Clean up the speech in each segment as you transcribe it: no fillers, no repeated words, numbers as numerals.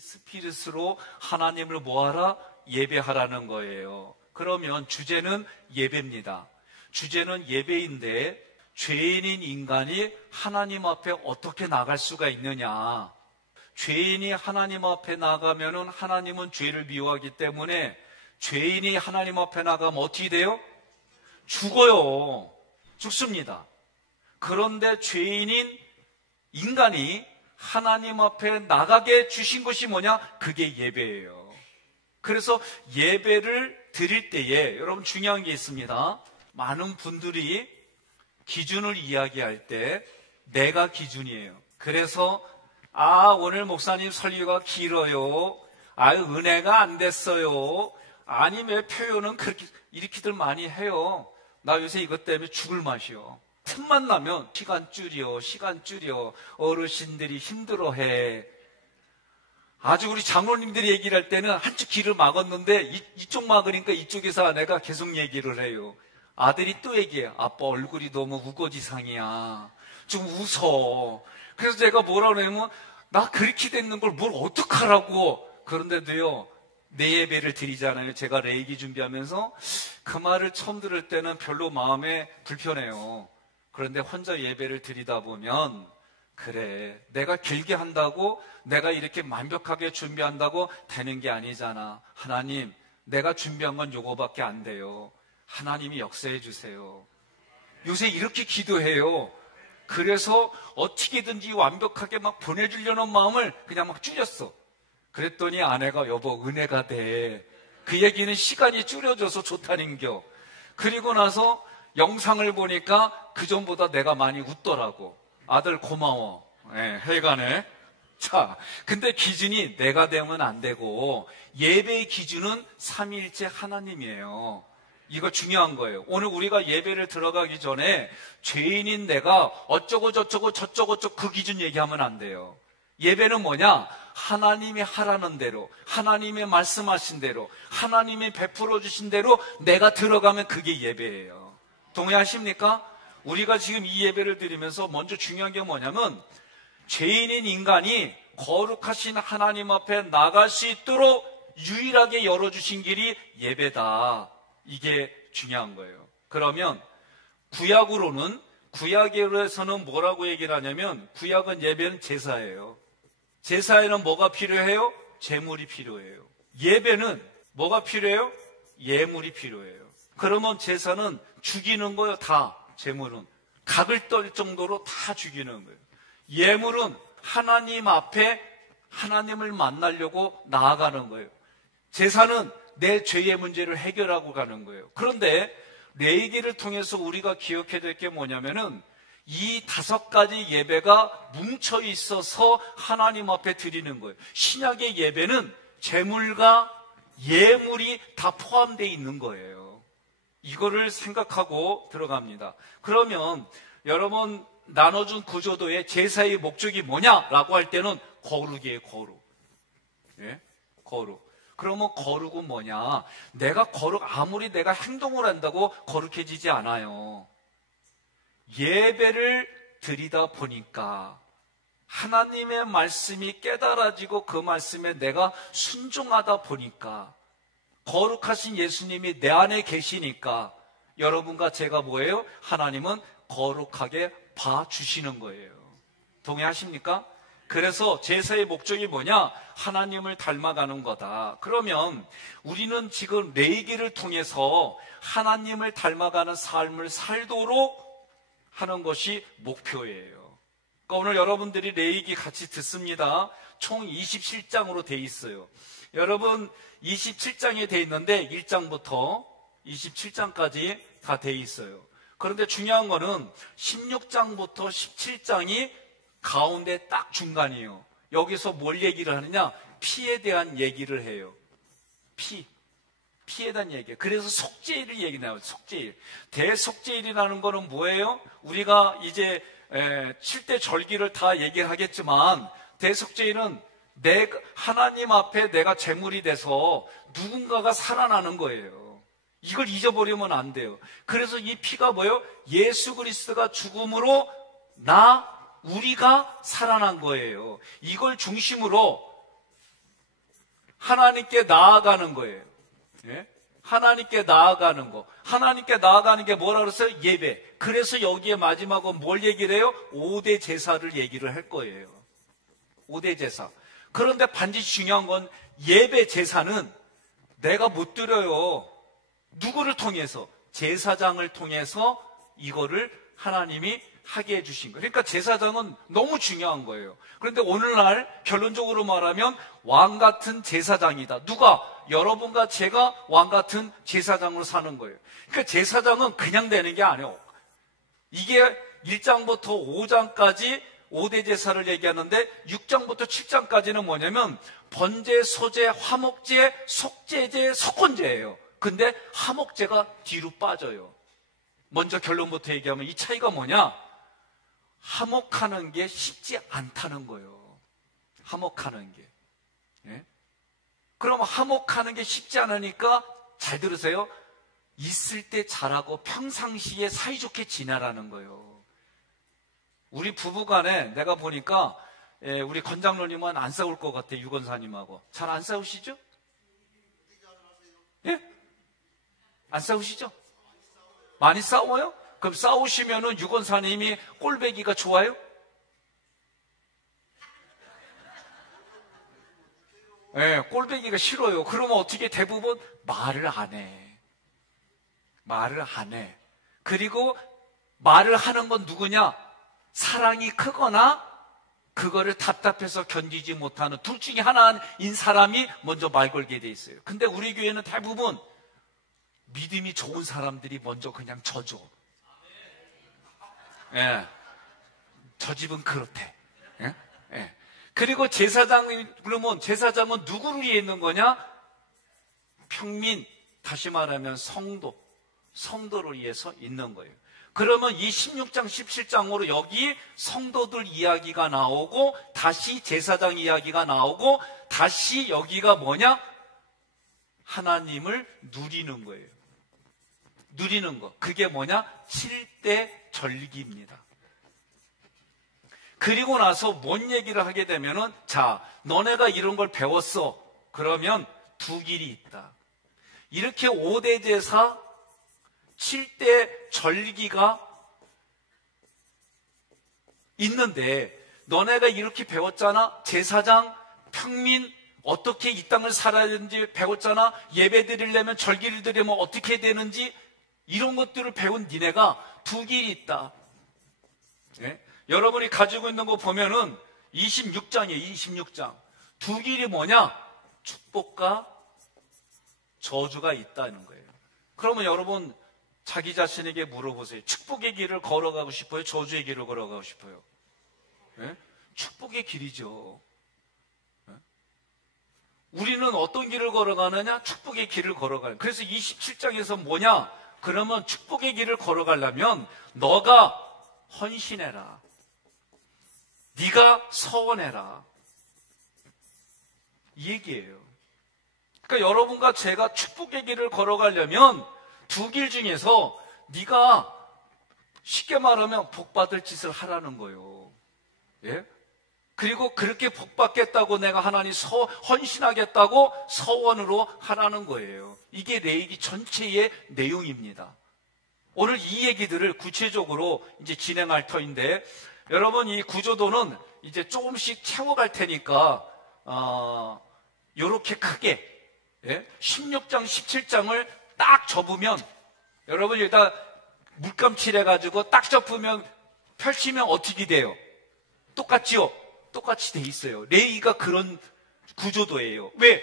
스피릿으로 하나님을 뭐하라? 예배하라는 거예요. 그러면 주제는 예배입니다. 주제는 예배인데 죄인인 인간이 하나님 앞에 어떻게 나갈 수가 있느냐? 죄인이 하나님 앞에 나가면은 하나님은 죄를 미워하기 때문에 죄인이 하나님 앞에 나가면 어떻게 돼요? 죽어요. 죽습니다. 그런데 죄인인 인간이 하나님 앞에 나가게 주신 것이 뭐냐? 그게 예배예요. 그래서 예배를 드릴 때에 여러분 중요한 게 있습니다. 많은 분들이 기준을 이야기할 때 내가 기준이에요. 그래서 오늘 목사님 설교가 길어요. 은혜가 안 됐어요. 아니 왜 표현은 그렇게 이렇게들 많이 해요. 나 요새 이것 때문에 죽을 맛이요. 틈만 나면 시간 줄여 어르신들이 힘들어해. 아주 우리 장로님들이 얘기를 할 때는 한쪽 길을 막았는데 이쪽 막으니까 이쪽에서 아내가 계속 얘기를 해요. 아들이 또 얘기해. 아빠 얼굴이 너무 우거지상이야. 좀 웃어. 그래서 제가 뭐라 그러냐면 나 그렇게 됐는 걸 뭘 어떡하라고. 그런데도요 내 예배를 드리잖아요. 제가 레이기 준비하면서 그 말을 처음 들을 때는 별로 마음에 불편해요. 그런데 혼자 예배를 드리다 보면 그래 내가 길게 한다고 내가 이렇게 완벽하게 준비한다고 되는 게 아니잖아. 하나님 내가 준비한 건 요거밖에 안 돼요. 하나님이 역사해 주세요. 요새 이렇게 기도해요. 그래서 어떻게든지 완벽하게 막 보내주려는 마음을 그냥 막 줄였어. 그랬더니 아내가 여보 은혜가 돼. 그 얘기는 시간이 줄여져서 좋다는겨. 그리고 나서 영상을 보니까 그전보다 내가 많이 웃더라고. 아들 고마워. 하여간에 자, 근데 기준이 내가 되면 안 되고 예배의 기준은 삼위일체 하나님이에요. 이거 중요한 거예요. 오늘 우리가 예배를 들어가기 전에 죄인인 내가 어쩌고 저쩌고 그 기준 얘기하면 안 돼요. 예배는 뭐냐? 하나님이 하라는 대로, 하나님이 말씀하신 대로, 하나님이 베풀어 주신 대로 내가 들어가면 그게 예배예요. 동의하십니까? 우리가 지금 이 예배를 드리면서 먼저 중요한 게 뭐냐면 죄인인 인간이 거룩하신 하나님 앞에 나갈 수 있도록 유일하게 열어주신 길이 예배다. 이게 중요한 거예요. 그러면 구약에서는 뭐라고 얘기를 하냐면 구약은 예배는 제사예요. 제사에는 뭐가 필요해요? 제물이 필요해요. 예배는 뭐가 필요해요? 예물이 필요해요. 그러면 제사는 죽이는 거예요. 다 제물은 각을 떨 정도로 다 죽이는 거예요. 예물은 하나님 앞에 하나님을 만나려고 나아가는 거예요. 제사는 내 죄의 문제를 해결하고 가는 거예요. 그런데 레위기를 통해서 우리가 기억해야 될 게 뭐냐면은 이 5가지 예배가 뭉쳐 있어서 하나님 앞에 드리는 거예요. 신약의 예배는 제물과 예물이 다 포함되어 있는 거예요. 이거를 생각하고 들어갑니다. 그러면 여러분 나눠준 구조도의 제사의 목적이 뭐냐라고 할 때는 거룩이에요. 거룩. 예? 거룩. 그러면 거룩은 뭐냐? 아무리 내가 행동을 한다고 거룩해지지 않아요. 예배를 드리다 보니까 하나님의 말씀이 깨달아지고 그 말씀에 내가 순종하다 보니까 거룩하신 예수님이 내 안에 계시니까 여러분과 제가 뭐예요? 하나님은 거룩하게 봐주시는 거예요. 동의하십니까? 그래서 제사의 목적이 뭐냐? 하나님을 닮아가는 거다. 그러면 우리는 지금 레위기를 통해서 하나님을 닮아가는 삶을 살도록 하는 것이 목표예요. 그러니까 오늘 여러분들이 레위기 같이 듣습니다. 총 27장으로 돼 있어요. 여러분 27장에 돼 있는데 1장부터 27장까지 다 돼 있어요. 그런데 중요한 거는 16장부터 17장이 가운데 딱 중간이에요. 여기서 뭘 얘기를 하느냐? 피에 대한 얘기를 해요. 피에 대한 얘기예요. 그래서 속죄일을 얘기해요. 속죄일. 대속죄일이라는 거는 뭐예요? 우리가 이제 7대 절기를 다 얘기를 하겠지만 대속죄일은 하나님 앞에 내가 제물이 돼서 누군가가 살아나는 거예요. 이걸 잊어버리면 안 돼요. 그래서 이 피가 뭐예요? 예수 그리스도가 죽음으로 우리가 살아난 거예요. 이걸 중심으로 하나님께 나아가는 거예요. 예? 하나님께 나아가는 거. 하나님께 나아가는 게 뭐라 그랬어요? 예배. 그래서 여기에 마지막은 뭘 얘기를 해요? 5대 제사를 얘기를 할 거예요. 5대 제사. 그런데 반드시 중요한 건 예배 제사는 내가 못 드려요. 누구를 통해서? 제사장을 통해서 이거를 하나님이 하게 해주신 거예요. 그러니까 제사장은 너무 중요한 거예요. 그런데 오늘날 결론적으로 말하면 왕 같은 제사장이다. 누가? 여러분과 제가 왕 같은 제사장으로 사는 거예요. 그러니까 제사장은 그냥 되는 게 아니에요. 이게 1장부터 5장까지 5대 제사를 얘기하는데 6장부터 7장까지는 뭐냐면 번제, 소제, 화목제, 속제제, 속건제예요. 근데 화목제가 뒤로 빠져요. 먼저 결론부터 얘기하면 이 차이가 뭐냐? 화목하는 게 쉽지 않다는 거예요. 화목하는 게. 예? 그럼 화목하는 게 쉽지 않으니까 잘 들으세요. 있을 때 잘하고 평상시에 사이좋게 지내라는 거예요. 우리 부부간에 내가 보니까 우리 권장로님은 안 싸울 것 같아. 유건사님하고 잘 안 싸우시죠? 예? 안 싸우시죠? 많이 싸워요? 그럼 싸우시면은 유건사님이 꼴배기가 좋아요? 예, 꼴배기가 싫어요. 그러면 어떻게 대부분 말을 안 해. 말을 안 해. 그리고 말을 하는 건 누구냐? 사랑이 크거나 그거를 답답해서 견디지 못하는 둘 중에 하나인 사람이 먼저 말 걸게 돼 있어요. 근데 우리 교회는 대부분 믿음이 좋은 사람들이 먼저 그냥 져줘. 예. 저 집은 그렇대. 예? 예. 그리고 그러면 제사장은 누구를 위해 있는 거냐? 평민, 다시 말하면 성도를 위해서 있는 거예요. 그러면 이 16장, 17장으로 여기 성도들 이야기가 나오고 다시 제사장 이야기가 나오고 다시 여기가 뭐냐? 하나님을 누리는 거예요. 누리는 거. 그게 뭐냐? 7대 절기입니다. 그리고 나서 뭔 얘기를 하게 되면은 자, 너네가 이런 걸 배웠어. 그러면 두 길이 있다. 이렇게 5대 제사 7대 절기가 있는데 너네가 이렇게 배웠잖아. 제사장, 평민 어떻게 이 땅을 살아야 되는지 배웠잖아. 예배 드리려면 절기를 드리면 어떻게 되는지 이런 것들을 배운 니네가 두 길이 있다. 예? 여러분이 가지고 있는 거 보면은 26장이에요. 26장. 두 길이 뭐냐? 축복과 저주가 있다는 거예요. 그러면 여러분 자기 자신에게 물어보세요. 축복의 길을 걸어가고 싶어요? 저주의 길을 걸어가고 싶어요? 예? 축복의 길이죠. 예? 우리는 어떤 길을 걸어가느냐? 축복의 길을 걸어가요. 그래서 27장에서 뭐냐? 그러면 축복의 길을 걸어가려면 너가 헌신해라. 네가 서원해라. 이 얘기예요. 그러니까 여러분과 제가 축복의 길을 걸어가려면 두 길 중에서 네가 쉽게 말하면 복받을 짓을 하라는 거예요. 예? 그리고 그렇게 복받겠다고 내가 하나님 헌신하겠다고 서원으로 하라는 거예요. 이게 레위기 전체의 내용입니다. 오늘 이 얘기들을 구체적으로 이제 진행할 터인데 여러분 이 구조도는 이제 조금씩 채워갈 테니까 요렇게 크게 16장, 17장을 딱 접으면 여러분 일단 물감칠해가지고 딱 접으면 펼치면 어떻게 돼요? 똑같지요? 똑같이 돼 있어요. 레위기가 그런 구조도예요. 왜?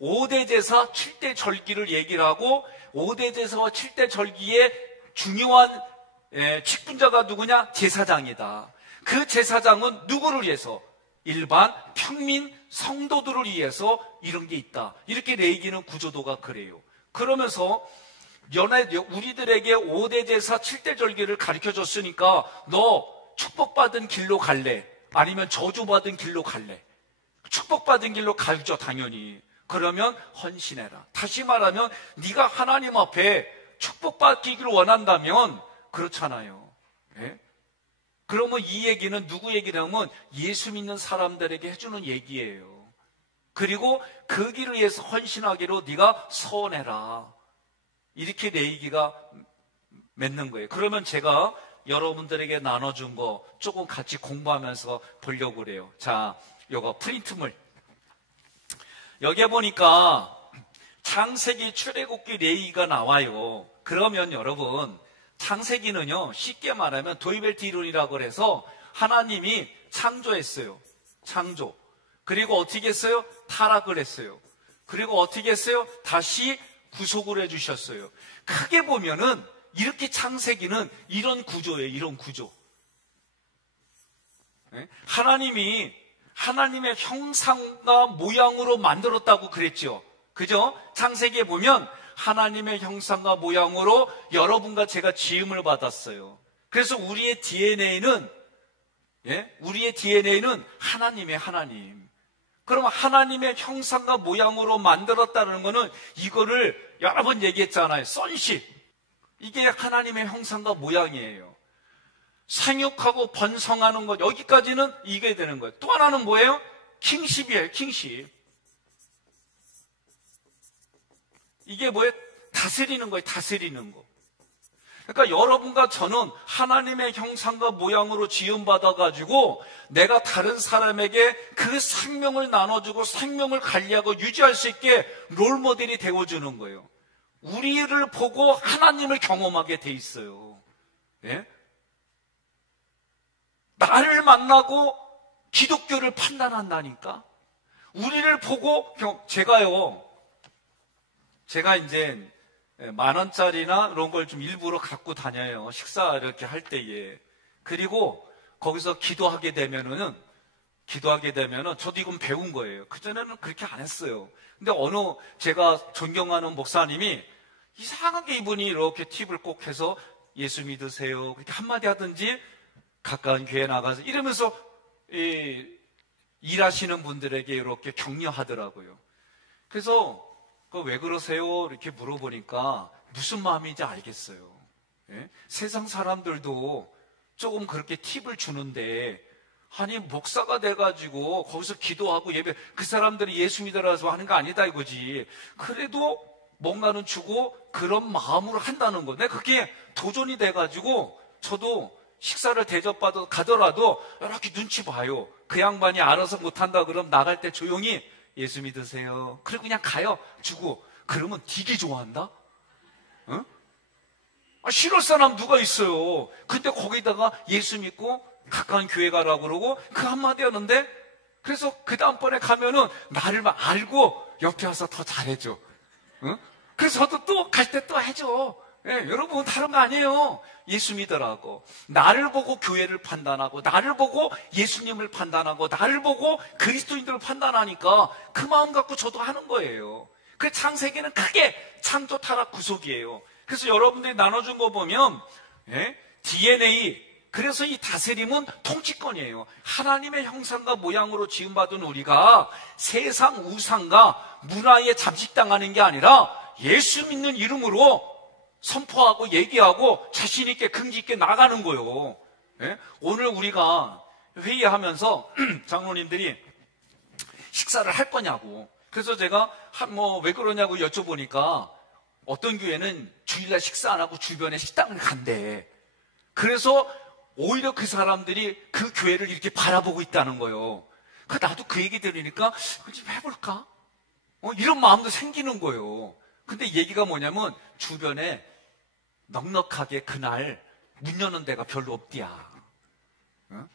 5대 제사 7대 절기를 얘기를 하고 5대 제사와 7대 절기의 중요한 직분자가 누구냐? 제사장이다. 그 제사장은 누구를 위해서? 일반 평민 성도들을 위해서 이런 게 있다. 이렇게 레위기는 구조도가 그래요. 그러면서 우리들에게 5대 제사 7대 절기를 가르쳐줬으니까 너 축복받은 길로 갈래? 아니면 저주받은 길로 갈래? 축복받은 길로 가죠, 당연히. 그러면 헌신해라. 다시 말하면 네가 하나님 앞에 축복받기를 원한다면 그렇잖아요. 예? 그러면 이 얘기는 누구 얘기냐면 예수 믿는 사람들에게 해주는 얘기예요. 그리고 그 길을 위해서 헌신하기로 네가 서원해라. 이렇게 레위기가 맺는 거예요. 그러면 제가 여러분들에게 나눠준 거 조금 같이 공부하면서 보려고 그래요. 자, 요거 프린트물. 여기에 보니까 창세기, 출애굽기, 레위기가 나와요. 그러면 여러분, 창세기는요, 쉽게 말하면 도이벨트 이론이라고 해서 하나님이 창조했어요. 창조. 그리고 어떻게 했어요? 타락을 했어요. 그리고 어떻게 했어요? 다시 구속을 해주셨어요. 크게 보면은 이렇게 창세기는 이런 구조예요. 이런 구조. 하나님이 하나님의 형상과 모양으로 만들었다고 그랬죠. 그죠? 창세기에 보면 하나님의 형상과 모양으로 여러분과 제가 지음을 받았어요. 그래서 우리의 DNA는 하나님의 하나님. 그럼 하나님의 형상과 모양으로 만들었다는 거는 이거를 여러 번 얘기했잖아요. sonship. 이게 하나님의 형상과 모양이에요. 생육하고 번성하는 것, 여기까지는 이게 되는 거예요. 또 하나는 뭐예요? 킹십이에요. 킹십. 이게 뭐예요? 다스리는 거예요. 다스리는 거. 그러니까 여러분과 저는 하나님의 형상과 모양으로 지음받아가지고 내가 다른 사람에게 그 생명을 나눠주고 생명을 관리하고 유지할 수 있게 롤모델이 되어주는 거예요. 우리를 보고 하나님을 경험하게 돼 있어요. 예? 나를 만나고 기독교를 판단한다니까. 우리를 보고 제가 이제 10,000원짜리나 이런 걸 좀 일부러 갖고 다녀요. 식사 이렇게 할 때에. 그리고 거기서 기도하게 되면은 저도 이건 배운 거예요. 그전에는 그렇게 안 했어요. 근데 제가 존경하는 목사님이 이상하게 이분이 이렇게 팁을 꼭 해서 예수 믿으세요. 그렇게 한마디 하든지 가까운 교회 나가서 이러면서 일하시는 분들에게 이렇게 격려하더라고요. 그래서 왜 그러세요? 이렇게 물어보니까 무슨 마음인지 알겠어요. 예? 세상 사람들도 조금 그렇게 팁을 주는데 아니 목사가 돼가지고 거기서 기도하고 예배 그 사람들이 예수 믿으라서 하는 거 아니다 이거지. 그래도 뭔가는 주고 그런 마음으로 한다는 건데 그게 도전이 돼가지고 저도 식사를 대접받아 가더라도 이렇게 눈치 봐요. 그 양반이 알아서 못한다 그러면 나갈 때 조용히 예수 믿으세요. 그리고 그냥 가요. 주고. 그러면 되게 좋아한다? 응? 싫을 사람 누가 있어요. 근데 거기다가 예수 믿고 가까운 교회 가라고 그러고 그 한마디 하는데 그래서 그 다음번에 가면은 나를 막 알고 옆에 와서 더 잘해줘. 응? 그래서 저도 또 갈 때 또 해줘. 예, 여러분 다른 거 아니에요. 예수 믿으라고. 나를 보고 교회를 판단하고 나를 보고 예수님을 판단하고 나를 보고 그리스도인들을 판단하니까 그 마음 갖고 저도 하는 거예요. 그 창세기는 크게 창조 타락 구속이에요. 그래서 여러분들이 나눠준 거 보면 DNA 그래서 이 다스림은 통치권이에요. 하나님의 형상과 모양으로 지음받은 우리가 세상 우상과 문화에 잠식당하는 게 아니라 예수 믿는 이름으로 선포하고 얘기하고 자신 있게 긍지 있게 나가는 거예요. 예? 오늘 우리가 회의하면서 장로님들이 식사를 할 거냐고. 그래서 제가 왜 그러냐고 여쭤보니까 어떤 교회는 주일날 식사 안 하고 주변에 식당을 간대. 그래서 오히려 그 사람들이 그 교회를 이렇게 바라보고 있다는 거예요. 나도 그 얘기 들으니까 좀 해볼까? 이런 마음도 생기는 거예요. 근데 얘기가 뭐냐면 주변에 넉넉하게 그날 문 여는 데가 별로 없디야.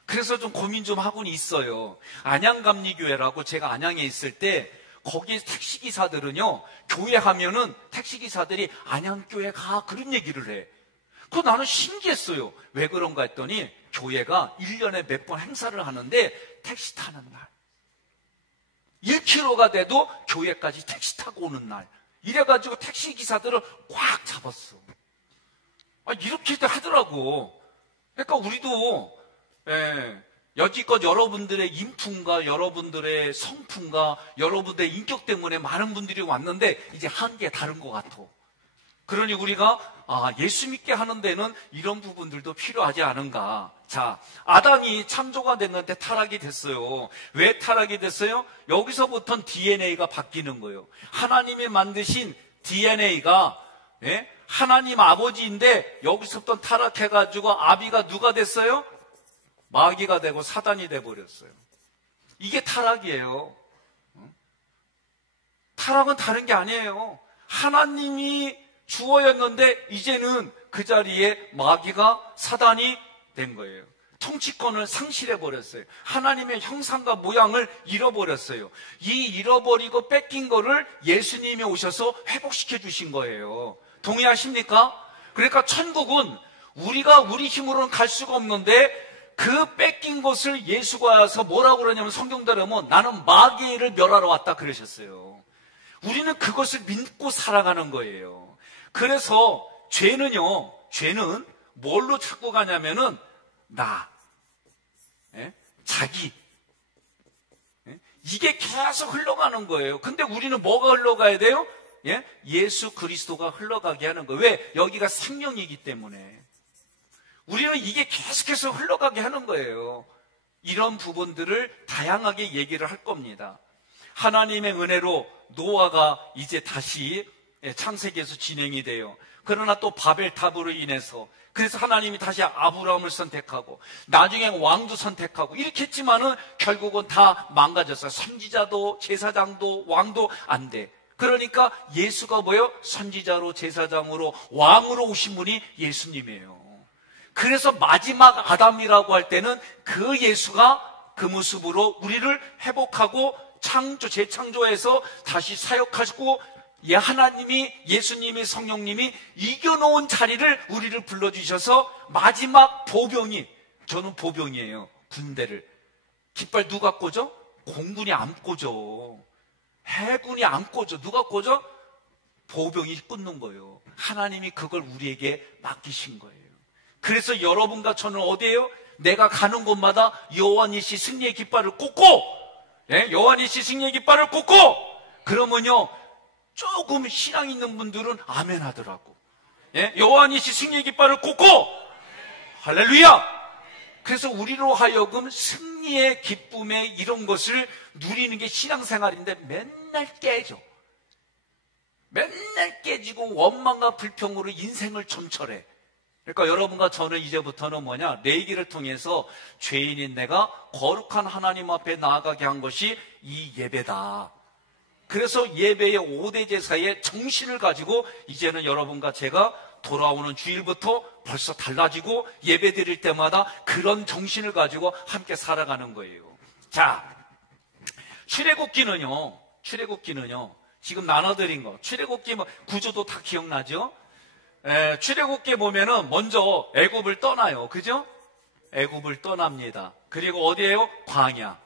그래서 좀 고민 좀 하고는 있어요. 안양감리교회라고 제가 안양에 있을 때 거기 택시기사들은요 교회 하면은 택시기사들이 안양교회 가 그런 얘기를 해. 그거 나는 신기했어요. 왜 그런가 했더니 교회가 1년에 몇 번 행사를 하는데 택시 타는 날 1km가 돼도 교회까지 택시 타고 오는 날 이래가지고 택시기사들을 꽉 잡았어. 이렇게도 하더라고. 그러니까 우리도 여지껏 여러분들의 인품과 여러분들의 성품과 여러분들의 인격 때문에 많은 분들이 왔는데 이제 한계 다른 것 같아. 그러니 우리가 예수 믿게 하는 데는 이런 부분들도 필요하지 않은가. 자, 아담이 창조가 됐는데 타락이 됐어요. 왜 타락이 됐어요? 여기서부터는 DNA가 바뀌는 거예요. 하나님이 만드신 DNA가 하나님 아버지인데 여기서부터 타락해가지고 아비가 누가 됐어요? 마귀가 되고 사단이 돼버렸어요. 이게 타락이에요. 타락은 다른 게 아니에요. 하나님이 주어였는데 이제는 그 자리에 마귀가 사단이 된 거예요. 통치권을 상실해버렸어요. 하나님의 형상과 모양을 잃어버렸어요. 이 잃어버리고 뺏긴 거를 예수님이 오셔서 회복시켜 주신 거예요. 동의하십니까? 그러니까 천국은 우리가 우리 힘으로는 갈 수가 없는데 그 뺏긴 것을 예수가 와서 뭐라고 그러냐면 성경대로 하면 나는 마귀를 멸하러 왔다 그러셨어요. 우리는 그것을 믿고 살아가는 거예요. 그래서 죄는 뭘로 찾고 가냐면은 자기. 이게 계속 흘러가는 거예요. 근데 우리는 뭐가 흘러가야 돼요? 예수 그리스도가 흘러가게 하는 거예요. 왜? 여기가 생명이기 때문에. 우리는 이게 계속해서 흘러가게 하는 거예요. 이런 부분들을 다양하게 얘기를 할 겁니다. 하나님의 은혜로 노아가 이제 다시 창세기에서 진행이 돼요. 그러나 또 바벨탑으로 인해서 그래서 하나님이 다시 아브라함을 선택하고 나중에 왕도 선택하고 이렇게 했지만은 결국은 다 망가졌어요. 선지자도 제사장도 왕도 안 돼. 그러니까 예수가 뭐예요? 선지자로 제사장으로 왕으로 오신 분이 예수님이에요. 그래서 마지막 아담이라고 할 때는 그 예수가 그 모습으로 우리를 회복하고 재창조해서 다시 사역하시고 하나님이 예수님이 성령님이 이겨놓은 자리를 우리를 불러주셔서 마지막 보병이 저는 보병이에요. 군대를 깃발 누가 꽂아? 공군이 안 꽂아. 해군이 안 꽂아. 누가 꽂아? 보병이 꽂는 거예요. 하나님이 그걸 우리에게 맡기신 거예요. 그래서 여러분과 저는 어디에요? 내가 가는 곳마다 여호와니시 승리의 깃발을 꽂고 여호와니시 승리의 깃발을 꽂고 그러면요 조금 신앙 있는 분들은 아멘 하더라고. 여호와니시 승리의 깃발을 꽂고 할렐루야. 그래서 우리로 하여금 승리의 기쁨에 이런 것을 누리는 게 신앙생활인데 맨날 깨져. 맨날 깨지고 원망과 불평으로 인생을 점철해. 그러니까 여러분과 저는 이제부터는 내기를 통해서 죄인인 내가 거룩한 하나님 앞에 나아가게 한 것이 이 예배다. 그래서 예배의 5대 제사의 정신을 가지고 이제는 여러분과 제가 돌아오는 주일부터 벌써 달라지고 예배 드릴 때마다 그런 정신을 가지고 함께 살아가는 거예요. 자, 출애굽기는요 지금 나눠드린 거 출애굽기 구조도 다 기억나죠? 출애굽기에 보면은 먼저 애굽을 떠나요. 그죠? 애굽을 떠납니다. 그리고 어디에요? 광야.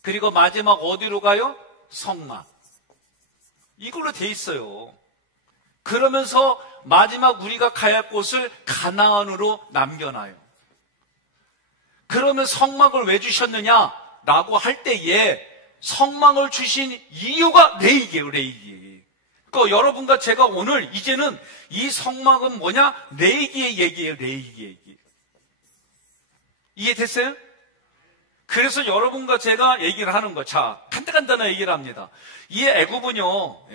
그리고 마지막 어디로 가요? 성막. 이걸로 돼 있어요. 그러면서 마지막 우리가 가야 할 곳을 가나안으로 남겨놔요. 그러면 성막을 왜 주셨느냐라고 할 때에 성막을 주신 이유가 레이기예요. 레이기. 그러니까 여러분과 제가 오늘 이제는 이 성막은 뭐냐? 레이기의 얘기예요. 레이기의 얘기. 이해됐어요? 그래서 여러분과 제가 얘기를 하는 거. 자, 간단한 얘기를 합니다. 이 애굽은요,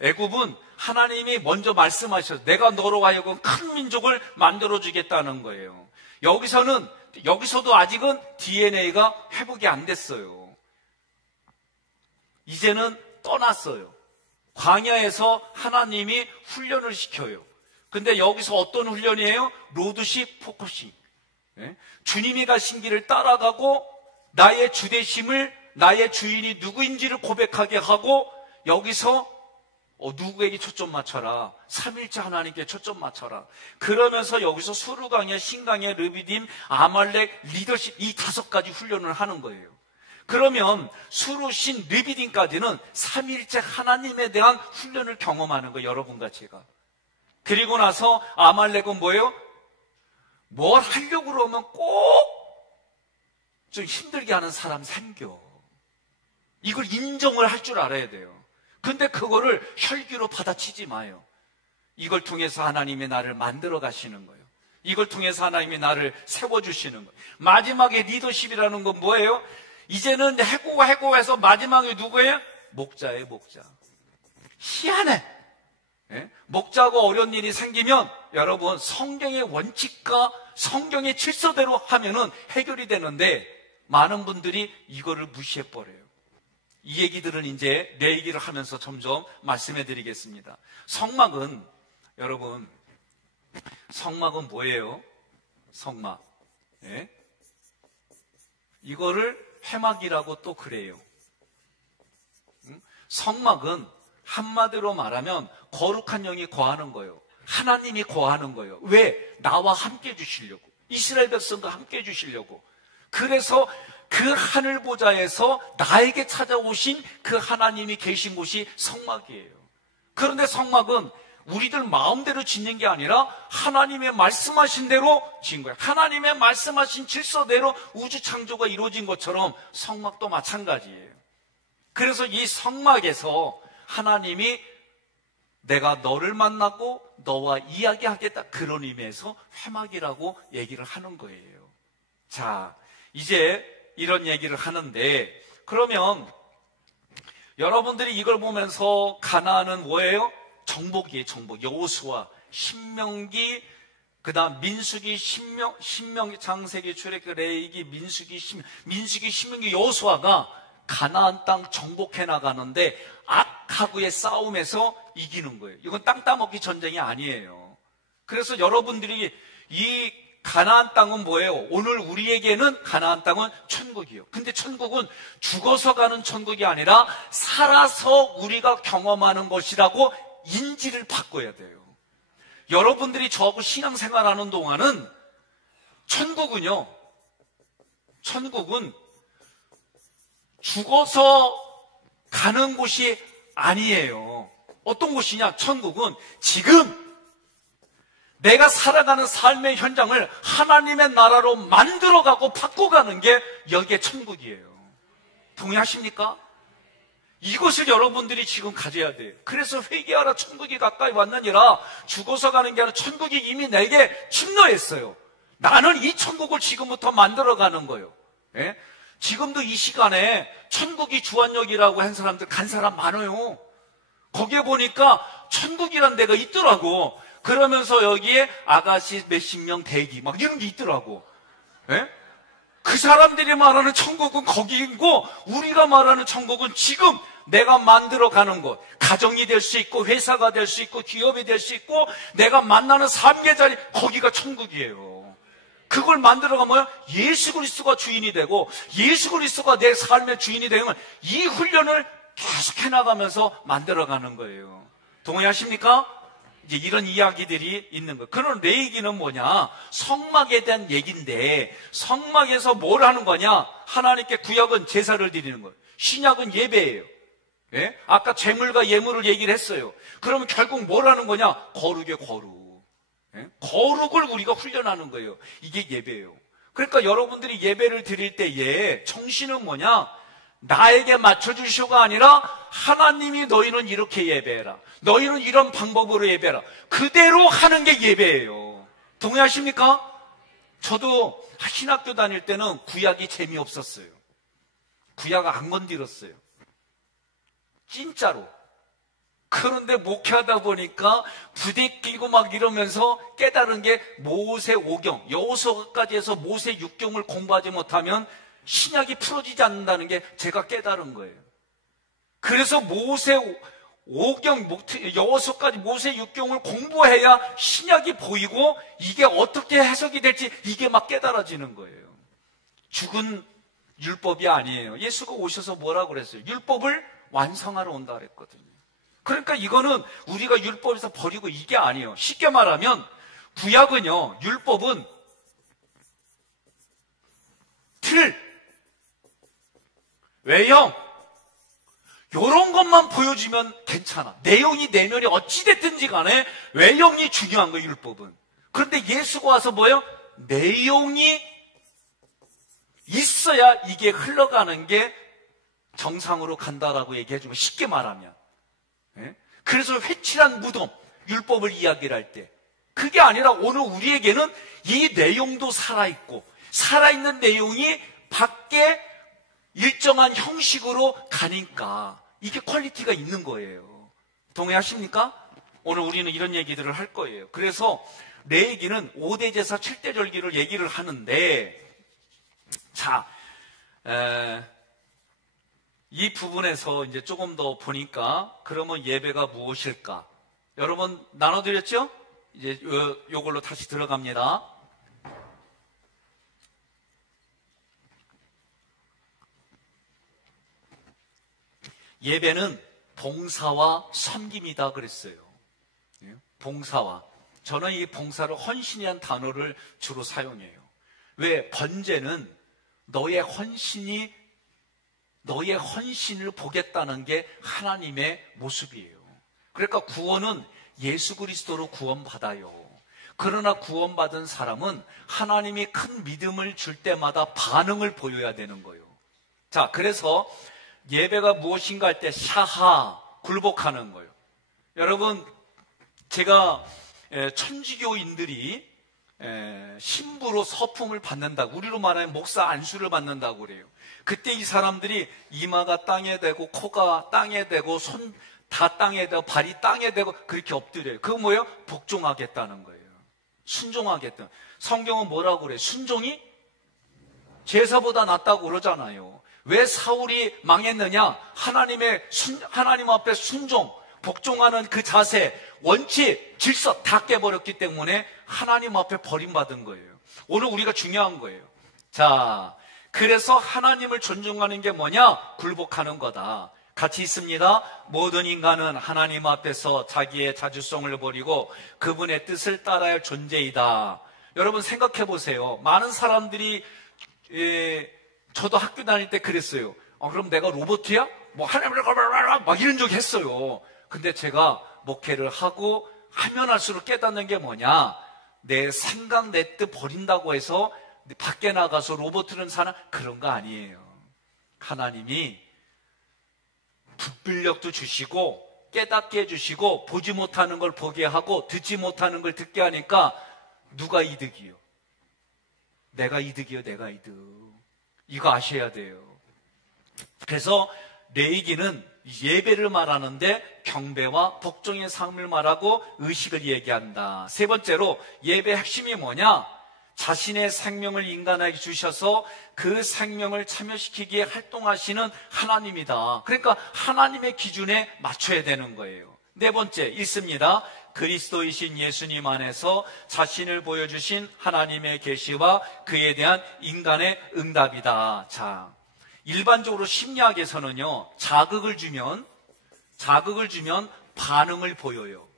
애굽은 하나님이 먼저 말씀하셔서 내가 너로 하여금 큰 민족을 만들어주겠다는 거예요. 여기서도 아직은 DNA가 회복이 안 됐어요. 이제는 떠났어요. 광야에서 하나님이 훈련을 시켜요. 근데 여기서 어떤 훈련이에요? 로드십 포커싱. 주님이 가신 길을 따라가고 나의 주되심을 나의 주인이 누구인지를 고백하게 하고 여기서 누구에게 초점 맞춰라. 삼일째 하나님께 초점 맞춰라. 그러면서 여기서 수르강야, 신강야, 르비딤, 아말렉, 리더십 이 5가지 훈련을 하는 거예요. 그러면 수르, 신, 르비딤까지는 삼일째 하나님에 대한 훈련을 경험하는 거예요. 여러분과 제가. 그리고 나서 아말렉은 뭐예요? 뭘 하려고 그러면 꼭 좀 힘들게 하는 사람 생겨. 이걸 인정을 할 줄 알아야 돼요. 근데 그거를 혈기로 받아치지 마요. 이걸 통해서 하나님이 나를 만들어 가시는 거예요. 이걸 통해서 하나님이 나를 세워주시는 거예요. 마지막에 리더십이라는 건 뭐예요? 이제는 해고해서 마지막에 누구예요? 목자예요, 목자. 희한해. 예? 목자고 어려운 일이 생기면 여러분 성경의 원칙과 성경의 질서대로 하면은 해결이 되는데 많은 분들이 이거를 무시해버려요. 이 얘기들은 이제 내 얘기를 하면서 점점 말씀해 드리겠습니다. 성막은 여러분 성막은 뭐예요? 성막. 예? 이거를 회막이라고 또 그래요. 성막은 한마디로 말하면 거룩한 영이 거하는 거예요. 하나님이 거하는 거예요. 왜? 나와 함께 해주시려고. 이스라엘 백성과 함께 해주시려고. 그래서 그 하늘 보좌에서 나에게 찾아오신 그 하나님이 계신 곳이 성막이에요. 그런데 성막은 우리들 마음대로 짓는 게 아니라 하나님의 말씀하신 대로 지은 거예요. 하나님의 말씀하신 질서대로 우주 창조가 이루어진 것처럼 성막도 마찬가지예요. 그래서 이 성막에서 하나님이 내가 너를 만나고 너와 이야기하겠다, 그런 의미에서 회막이라고 얘기를 하는 거예요. 자, 이제 이런 얘기를 하는데, 그러면 여러분들이 이걸 보면서 가나안은 뭐예요? 정복이에요. 정복. 여호수아, 신명기, 그 다음 민수기, 신명기, 창세기, 출애굽기, 레위기, 민수기, 신명기, 여호수아가 가나안 땅 정복해 나가는데 악하고의 싸움에서 이기는 거예요. 이건 땅 따먹기 전쟁이 아니에요. 그래서 여러분들이 이 가나안 땅은 뭐예요? 오늘 우리에게는 가나안 땅은 천국이에요. 근데 천국은 죽어서 가는 천국이 아니라 살아서 우리가 경험하는 것이라고 인지를 바꿔야 돼요. 여러분들이 저하고 신앙생활하는 동안은 천국은 죽어서 가는 곳이 아니에요. 어떤 곳이냐? 천국은 지금 내가 살아가는 삶의 현장을 하나님의 나라로 만들어가고 바꿔가는 게 여기에 천국이에요. 동의하십니까? 이것을 여러분들이 지금 가져야 돼요. 그래서 회개하라, 천국이 가까이 왔느니라. 죽어서 가는 게 아니라 천국이 이미 내게 침노했어요. 나는 이 천국을 지금부터 만들어가는 거예요. 예? 지금도 이 시간에 천국이 주안역이라고 한 사람들 간 사람 많아요. 거기에 보니까 천국이란 데가 있더라고. 그러면서 여기에 아가씨 몇십 명 대기 막 이런 게 있더라고. 예? 그 사람들이 말하는 천국은 거기이고 우리가 말하는 천국은 지금 내가 만들어가는 것, 가정이 될 수 있고 회사가 될 수 있고 기업이 될 수 있고 내가 만나는 삶의 자리, 거기가 천국이에요. 그걸 만들어가면 예수 그리스도가 주인이 되고 예수 그리스도가 내 삶의 주인이 되면 이 훈련을 계속 해나가면서 만들어가는 거예요. 동의하십니까? 이제 이런 이야기들이 있는 거예요. 그럼 내 얘기는 뭐냐? 성막에 대한 얘기인데 성막에서 뭘 하는 거냐? 하나님께 구약은 제사를 드리는 거예요. 신약은 예배예요. 예? 아까 제물과 예물을 얘기를 했어요. 그러면 결국 뭘 하는 거냐? 거룩의 거룩. 예? 거룩을 우리가 훈련하는 거예요. 이게 예배예요. 그러니까 여러분들이 예배를 드릴 때에 정신은 뭐냐? 나에게 맞춰주시오가 아니라 하나님이 너희는 이렇게 예배해라. 너희는 이런 방법으로 예배해라. 그대로 하는 게 예배예요. 동의하십니까? 저도 신학교 다닐 때는 구약이 재미없었어요. 구약 안 건드렸어요. 진짜로. 그런데 목회하다 보니까 부대끼고 막 이러면서 깨달은 게 모세 5경, 여호수아까지 해서 모세 6경을 공부하지 못하면 신약이 풀어지지 않는다는 게 제가 깨달은 거예요. 그래서 모세 5경, 여호수아까지 모세 6경을 공부해야 신약이 보이고 이게 어떻게 해석이 될지 이게 막 깨달아지는 거예요. 죽은 율법이 아니에요. 예수가 오셔서 뭐라고 그랬어요? 율법을 완성하러 온다 그랬거든요. 그러니까 이거는 우리가 율법에서 버리고 이게 아니에요. 쉽게 말하면 구약은요, 율법은 틀, 외형 요런 것만 보여주면 괜찮아. 내용이 내면이 어찌됐든지 간에 외형이 중요한 거예요, 율법은. 그런데 예수가 와서 뭐예요? 내용이 있어야 이게 흘러가는 게 정상으로 간다라고 얘기해주면, 쉽게 말하면. 예? 그래서 회칠한 무덤, 율법을 이야기를 할 때. 그게 아니라 오늘 우리에게는 이 내용도 살아있고, 살아있는 내용이 밖에 일정한 형식으로 가니까 이게 퀄리티가 있는 거예요. 동의하십니까? 오늘 우리는 이런 얘기들을 할 거예요. 그래서 레위기는 5대 제사 7대 절기를 얘기를 하는데, 자, 이 부분에서 이제 조금 더 보니까 그러면 예배가 무엇일까? 여러분 나눠드렸죠? 이제 요걸로 다시 들어갑니다. 예배는 봉사와 섬김이다 그랬어요. 봉사와. 저는 이 봉사를 헌신이란 단어를 주로 사용해요. 왜? 번제는 너의 헌신을 보겠다는 게 하나님의 모습이에요. 그러니까 구원은 예수 그리스도로 구원받아요. 그러나 구원받은 사람은 하나님이 큰 믿음을 줄 때마다 반응을 보여야 되는 거예요. 자, 그래서 예배가 무엇인가 할 때 샤하, 굴복하는 거예요. 여러분, 제가 천주교인들이 신부로 서품을 받는다고, 우리로 말하면 목사 안수를 받는다고 그래요. 그때 이 사람들이 이마가 땅에 대고, 코가 땅에 대고, 손 다 땅에 대고, 발이 땅에 대고 그렇게 엎드려요. 그거 뭐예요? 복종하겠다는 거예요. 순종하겠다. 성경은 뭐라고 그래요? 순종이 제사보다 낫다고 그러잖아요. 왜 사울이 망했느냐? 하나님 앞에 순종, 복종하는 그 자세, 원칙, 질서 다 깨버렸기 때문에 하나님 앞에 버림받은 거예요. 오늘 우리가 중요한 거예요. 자, 그래서 하나님을 존중하는 게 뭐냐? 굴복하는 거다. 같이 있습니다. 모든 인간은 하나님 앞에서 자기의 자주성을 버리고 그분의 뜻을 따라야 할 존재이다. 여러분 생각해 보세요. 많은 사람들이 저도 학교 다닐 때 그랬어요. 그럼 내가 로봇이야? 뭐 하나님을 막 이런 적 했어요. 근데 제가 목회를 하고 하면 할수록 깨닫는 게 뭐냐? 내 생각, 내 뜻 버린다고 해서 밖에 나가서 로봇을 사는 그런 거 아니에요. 하나님이 분별력도 주시고 깨닫게 해주시고 보지 못하는 걸 보게 하고 듣지 못하는 걸 듣게 하니까 누가 이득이요? 내가 이득이요, 내가 이득. 이거 아셔야 돼요. 그래서 레위기는 예배를 말하는데 경배와 복종의 삶을 말하고 의식을 얘기한다. 세 번째로 예배의 핵심이 뭐냐? 자신의 생명을 인간에게 주셔서 그 생명을 참여시키기에 활동하시는 하나님이다. 그러니까 하나님의 기준에 맞춰야 되는 거예요. 네 번째 있습니다. 그리스도이신 예수님 안에서 자신을 보여주신 하나님의 계시와 그에 대한 인간의 응답이다. 자, 일반적으로 심리학에서는요, 자극을 주면 반응을 보여요.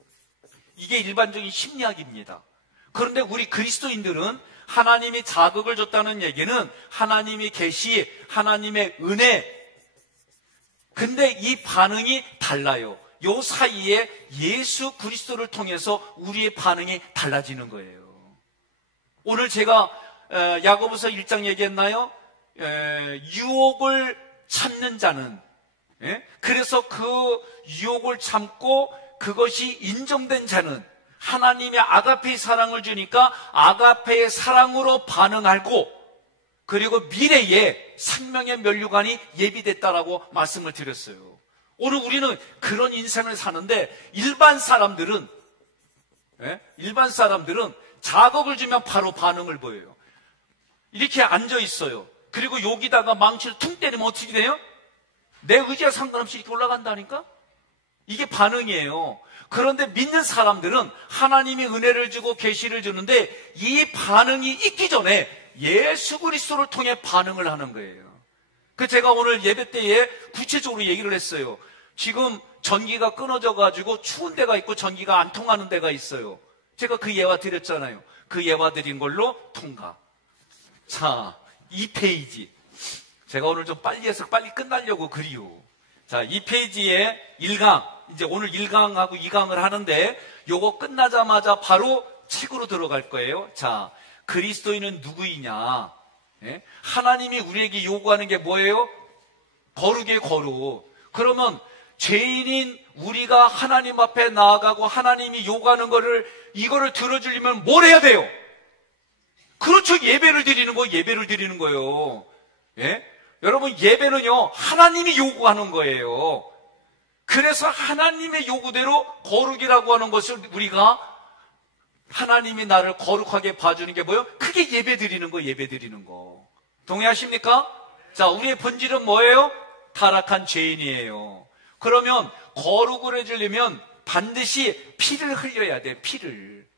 이게 일반적인 심리학입니다. 그런데 우리 그리스도인들은 하나님이 자극을 줬다는 얘기는 하나님이 계시, 하나님의 은혜. 근데 이 반응이 달라요. 요 사이에 예수 그리스도를 통해서 우리의 반응이 달라지는 거예요. 오늘 제가 야고보서 1장 얘기했나요? 유혹을 참는 자는, 그래서 그 유혹을 참고 그것이 인정된 자는 하나님의 아가페의 사랑을 주니까 아가페의 사랑으로 반응하고, 그리고 미래에 생명의 면류관이 예비됐다라고 말씀을 드렸어요. 오늘 우리는 그런 인생을 사는데 일반 사람들은 자극을 주면 바로 반응을 보여요. 이렇게 앉아 있어요. 그리고 여기다가 망치를 퉁 때리면 어떻게 돼요? 내 의지와 상관없이 이렇게 올라간다니까? 이게 반응이에요. 그런데 믿는 사람들은 하나님이 은혜를 주고 계시를 주는데 이 반응이 있기 전에 예수 그리스도를 통해 반응을 하는 거예요. 그 제가 오늘 예배 때에 구체적으로 얘기를 했어요. 지금 전기가 끊어져 가지고 추운 데가 있고 전기가 안 통하는 데가 있어요. 제가 그 예화 드렸잖아요. 그 예화 드린 걸로 통과. 자, 2페이지. 제가 오늘 좀 빨리 해서 빨리 끝나려고 그리요. 자, 2페이지에 1강. 이제 오늘 1강하고 2강을 하는데 요거 끝나자마자 바로 책으로 들어갈 거예요. 자, 그리스도인은 누구이냐? 하나님이 우리에게 요구하는 게 뭐예요? 거룩의 거룩. 그러면 죄인인 우리가 하나님 앞에 나아가고 하나님이 요구하는 이거를 들어주려면 뭘 해야 돼요? 그렇죠. 예배를 드리는 거예요. 예? 여러분, 예배는요, 하나님이 요구하는 거예요. 그래서 하나님의 요구대로 거룩이라고 하는 것을 우리가 하나님이 나를 거룩하게 봐주는 게 뭐예요? 그게 예배 드리는 거. 동의하십니까? 자, 우리의 본질은 뭐예요? 타락한 죄인이에요. 그러면 거룩을 해주려면 반드시 피를 흘려야 돼, 피를.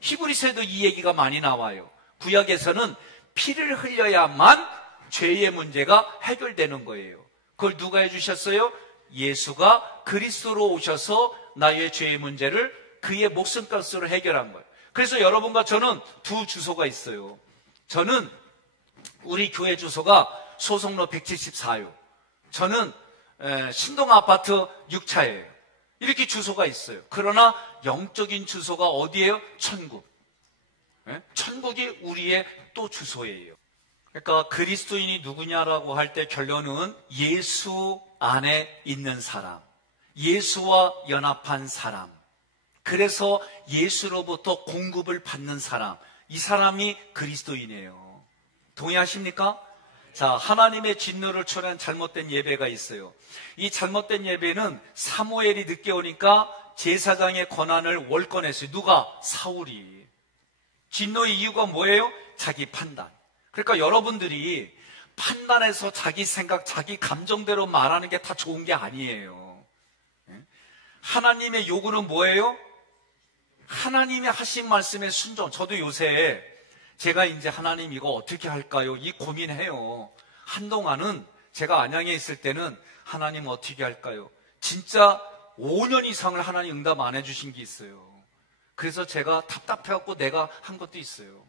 히브리서에도 이 얘기가 많이 나와요. 구약에서는 피를 흘려야만 죄의 문제가 해결되는 거예요. 그걸 누가 해주셨어요? 예수가 그리스도로 오셔서 나의 죄의 문제를 그의 목숨값으로 해결한 거예요. 그래서 여러분과 저는 두 주소가 있어요. 저는 우리 교회 주소가 소송로 174요. 저는 신동 아파트 6차예요. 이렇게 주소가 있어요. 그러나 영적인 주소가 어디예요? 천국. 천국이 우리의 또 주소예요. 그러니까 그리스도인이 누구냐라고 할 때 결론은 예수 안에 있는 사람, 예수와 연합한 사람, 그래서 예수로부터 공급을 받는 사람, 이 사람이 그리스도인이에요. 동의하십니까? 자, 하나님의 진노를 초래한 잘못된 예배가 있어요. 이 잘못된 예배는 사무엘이 늦게 오니까 제사장의 권한을 월권했어요. 누가? 사울이. 진노의 이유가 뭐예요? 자기 판단. 그러니까 여러분들이 판단해서 자기 생각, 자기 감정대로 말하는 게 다 좋은 게 아니에요. 하나님의 요구는 뭐예요? 하나님이 하신 말씀에 순종. 저도 요새 제가 이제 하나님 이거 어떻게 할까요? 이 고민해요. 한동안은 제가 안양에 있을 때는 하나님 어떻게 할까요? 진짜 5년 이상을 하나님 응답 안 해주신 게 있어요. 그래서 제가 답답해갖고 내가 한 것도 있어요.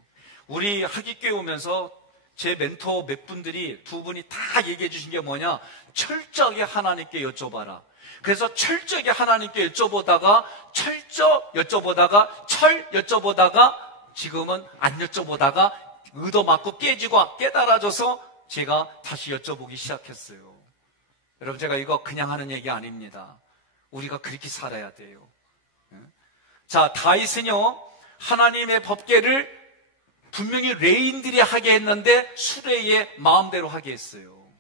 우리 하기교회 오면서 제 멘토 몇 분들이 두 분이 다 얘기해 주신 게 뭐냐? 철저하게 하나님께 여쭤봐라. 그래서 철저하게 하나님께 여쭤보다가 여쭤보다가 지금은 안 여쭤보다가 의도맞고 깨지고 깨달아져서 제가 다시 여쭤보기 시작했어요. 여러분, 제가 이거 그냥 하는 얘기 아닙니다. 우리가 그렇게 살아야 돼요. 자, 다윗은요, 하나님의 법궤를 분명히 레인들이 하게 했는데 수레의 마음대로 하게 했어요.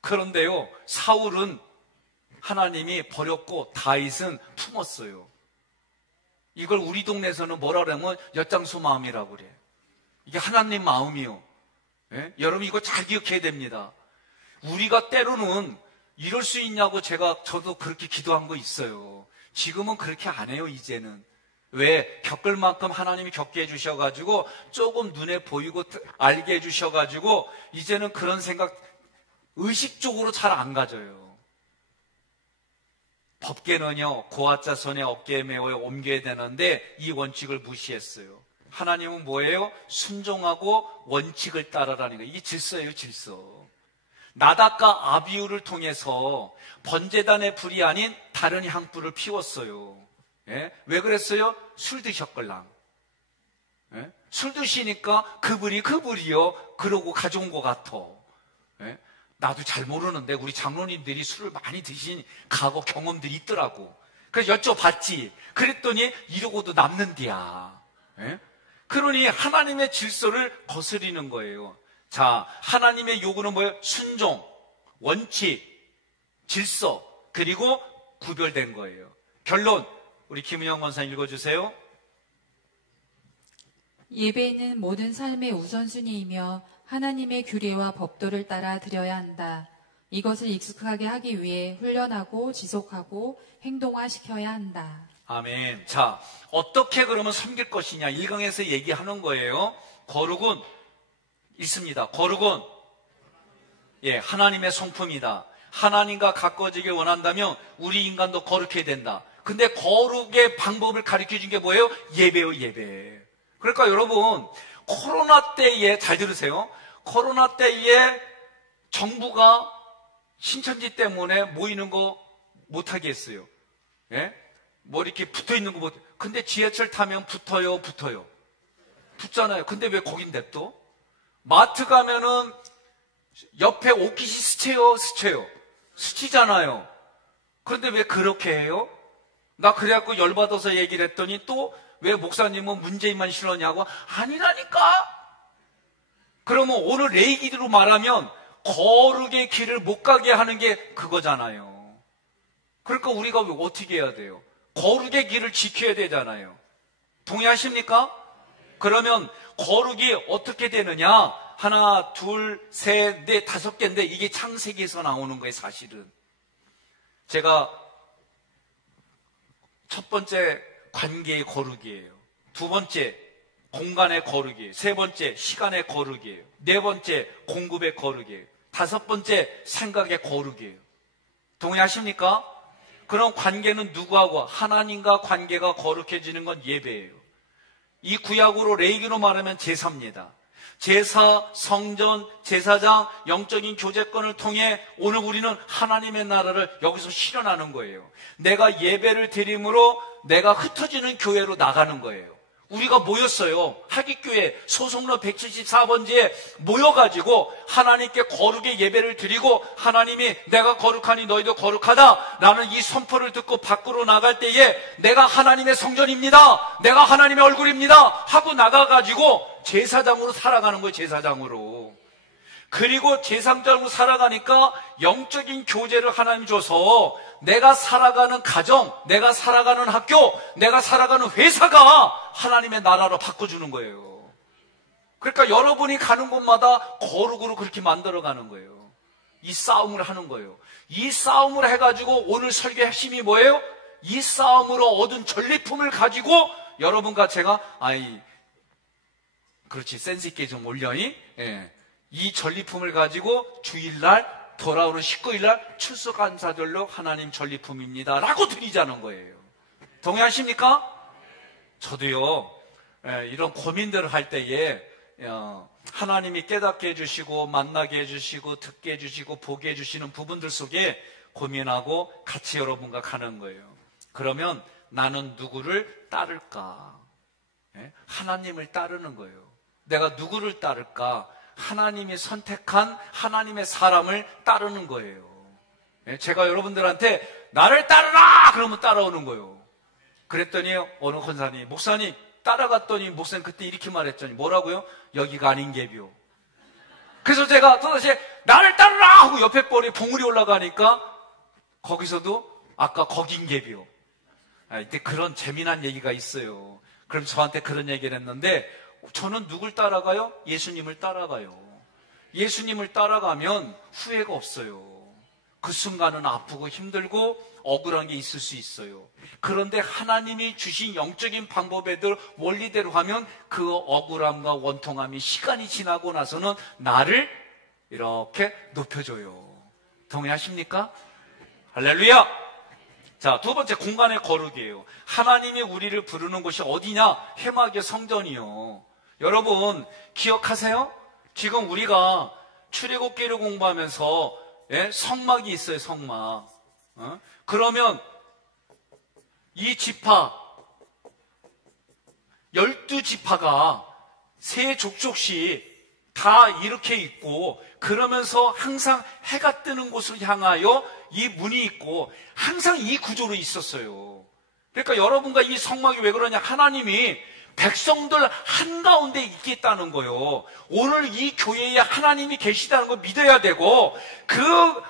그런데요, 사울은 하나님이 버렸고 다윗은 품었어요. 이걸 우리 동네에서는 뭐라 그러면 엿장수 마음이라고 그래요. 이게 하나님 마음이요. 예? 여러분, 이거 잘 기억해야 됩니다. 우리가 때로는 이럴 수 있냐고 저도 그렇게 기도한 거 있어요. 지금은 그렇게 안 해요, 이제는. 왜? 겪을 만큼 하나님이 겪게 해주셔가지고 조금 눈에 보이고 알게 해주셔가지고 이제는 그런 생각 의식적으로 잘 안 가져요. 법궤는요, 고아자 손에 어깨에 메워 옮겨야 되는데 이 원칙을 무시했어요. 하나님은 뭐예요? 순종하고 원칙을 따라라는 거예요. 이게 질서예요, 질서. 나답과 아비후를 통해서 번제단의 불이 아닌 다른 향불을 피웠어요. 예? 왜 그랬어요? 술 드셨걸랑. 예? 술 드시니까 그 불이요 그러고 가져온 것 같아. 예? 나도 잘 모르는데 우리 장로님들이 술을 많이 드신 과거 경험들이 있더라고. 그래서 여쭤봤지. 그랬더니 이러고도 남는디야. 예? 그러니 하나님의 질서를 거스리는 거예요. 자, 하나님의 요구는 뭐예요? 순종, 원칙, 질서, 그리고 구별된 거예요. 결론, 우리 김은영 권사님 읽어주세요. 예배는 모든 삶의 우선순위이며 하나님의 규례와 법도를 따라 드려야 한다. 이것을 익숙하게 하기 위해 훈련하고 지속하고 행동화시켜야 한다. 아멘. 자, 어떻게 그러면 섬길 것이냐 1강에서 얘기하는 거예요. 거룩은 있습니다. 거룩은 하나님의 성품이다. 하나님과 가까워지길 원한다면 우리 인간도 거룩해야 된다. 근데 거룩의 방법을 가르쳐준 게 뭐예요? 예배요, 예배. 그러니까 여러분, 코로나 때에, 잘 들으세요. 코로나 때에 정부가 신천지 때문에 모이는 거 못하게 했어요. 예? 뭐 이렇게 붙어 있는 거 근데 지하철 타면 붙어요. 붙잖아요. 근데 왜 거긴데 또? 마트 가면은 옆에 오키시 스쳐요. 스치잖아요. 그런데 왜 그렇게 해요? 나 그래갖고 열받아서 얘기를 했더니 또 왜 목사님은 문재인만 싫어하냐고. 아니라니까. 그러면 오늘 레이기로 말하면 거룩의 길을 못 가게 하는 게 그거잖아요. 그러니까 우리가 어떻게 해야 돼요? 거룩의 길을 지켜야 되잖아요. 동의하십니까? 그러면 거룩이 어떻게 되느냐? 하나, 둘, 셋, 넷, 5개인데 이게 창세기에서 나오는 거예요, 사실은. 제가 첫 번째 관계의 거룩이에요. 두 번째 공간의 거룩이에요. 세 번째 시간의 거룩이에요. 네 번째 공급의 거룩이에요. 5번째 생각의 거룩이에요. 동의하십니까? 그럼 관계는 누구하고? 하나님과 관계가 거룩해지는 건 예배예요. 이 구약으로 레위기로 말하면 제사입니다. 제사, 성전, 제사장, 영적인 교제권을 통해 오늘 우리는 하나님의 나라를 여기서 실현하는 거예요. 내가 예배를 드림으로 내가 흩어지는 교회로 나가는 거예요. 우리가 모였어요. 하깃교회 소속로 174번지에 모여가지고 하나님께 거룩의 예배를 드리고 하나님이 내가 거룩하니 너희도 거룩하다 라는 이 선포를 듣고 밖으로 나갈 때에 내가 하나님의 성전입니다. 내가 하나님의 얼굴입니다. 하고 나가가지고 제사장으로 살아가는 거예요. 제사장으로. 그리고 제사장으로 살아가니까 영적인 교제를 하나님 줘서 내가 살아가는 가정, 내가 살아가는 학교, 내가 살아가는 회사가 하나님의 나라로 바꿔주는 거예요. 그러니까 여러분이 가는 곳마다 거룩으로 그렇게 만들어가는 거예요. 이 싸움을 하는 거예요. 이 싸움을 해가지고 오늘 설교의 핵심이 뭐예요? 이 싸움으로 얻은 전리품을 가지고 여러분과 제가 그렇지 센스 있게 좀 올려니? 예. 이 전리품을 가지고 주일날 돌아오는 19일날 출석감사절로 하나님 전리품입니다 라고 드리자는 거예요. 동의하십니까? 저도요 이런 고민들을 할 때에 하나님이 깨닫게 해주시고 만나게 해주시고 듣게 해주시고 보게 해주시는 부분들 속에 고민하고 같이 여러분과 가는 거예요. 그러면 나는 누구를 따를까? 하나님을 따르는 거예요. 내가 누구를 따를까? 하나님이 선택한 하나님의 사람을 따르는 거예요. 제가 여러분들한테 나를 따르라! 그러면 따라오는 거예요. 그랬더니 어느 권사님, 목사님 따라갔더니 목사님 그때 이렇게 말했더니 뭐라고요? 여기가 아닌 개비요. 그래서 제가 또다시 나를 따르라! 하고 옆에 뻘이 봉우리 올라가니까 거기서도 아까 거긴 개비요. 이때 그런 재미난 얘기가 있어요. 그럼 저한테 그런 얘기를 했는데 저는 누굴 따라가요? 예수님을 따라가요. 예수님을 따라가면 후회가 없어요. 그 순간은 아프고 힘들고 억울한 게 있을 수 있어요. 그런데 하나님이 주신 영적인 방법에들 원리대로 하면 그 억울함과 원통함이 시간이 지나고 나서는 나를 이렇게 높여줘요. 동의하십니까? 할렐루야! 자, 두 번째 공간의 거룩이에요. 하나님이 우리를 부르는 곳이 어디냐? 회막의 성전이요. 여러분 기억하세요? 지금 우리가 출애굽기를 공부하면서 성막이 있어요. 성막. 그러면 이 지파 12지파가 세 족족씩 다 이렇게 있고 그러면서 항상 해가 뜨는 곳을 향하여 이 문이 있고 항상 이 구조로 있었어요. 그러니까 여러분과 이 성막이 왜 그러냐? 하나님이 백성들 한가운데 있겠다는 거예요. 오늘 이 교회에 하나님이 계시다는 걸 믿어야 되고 그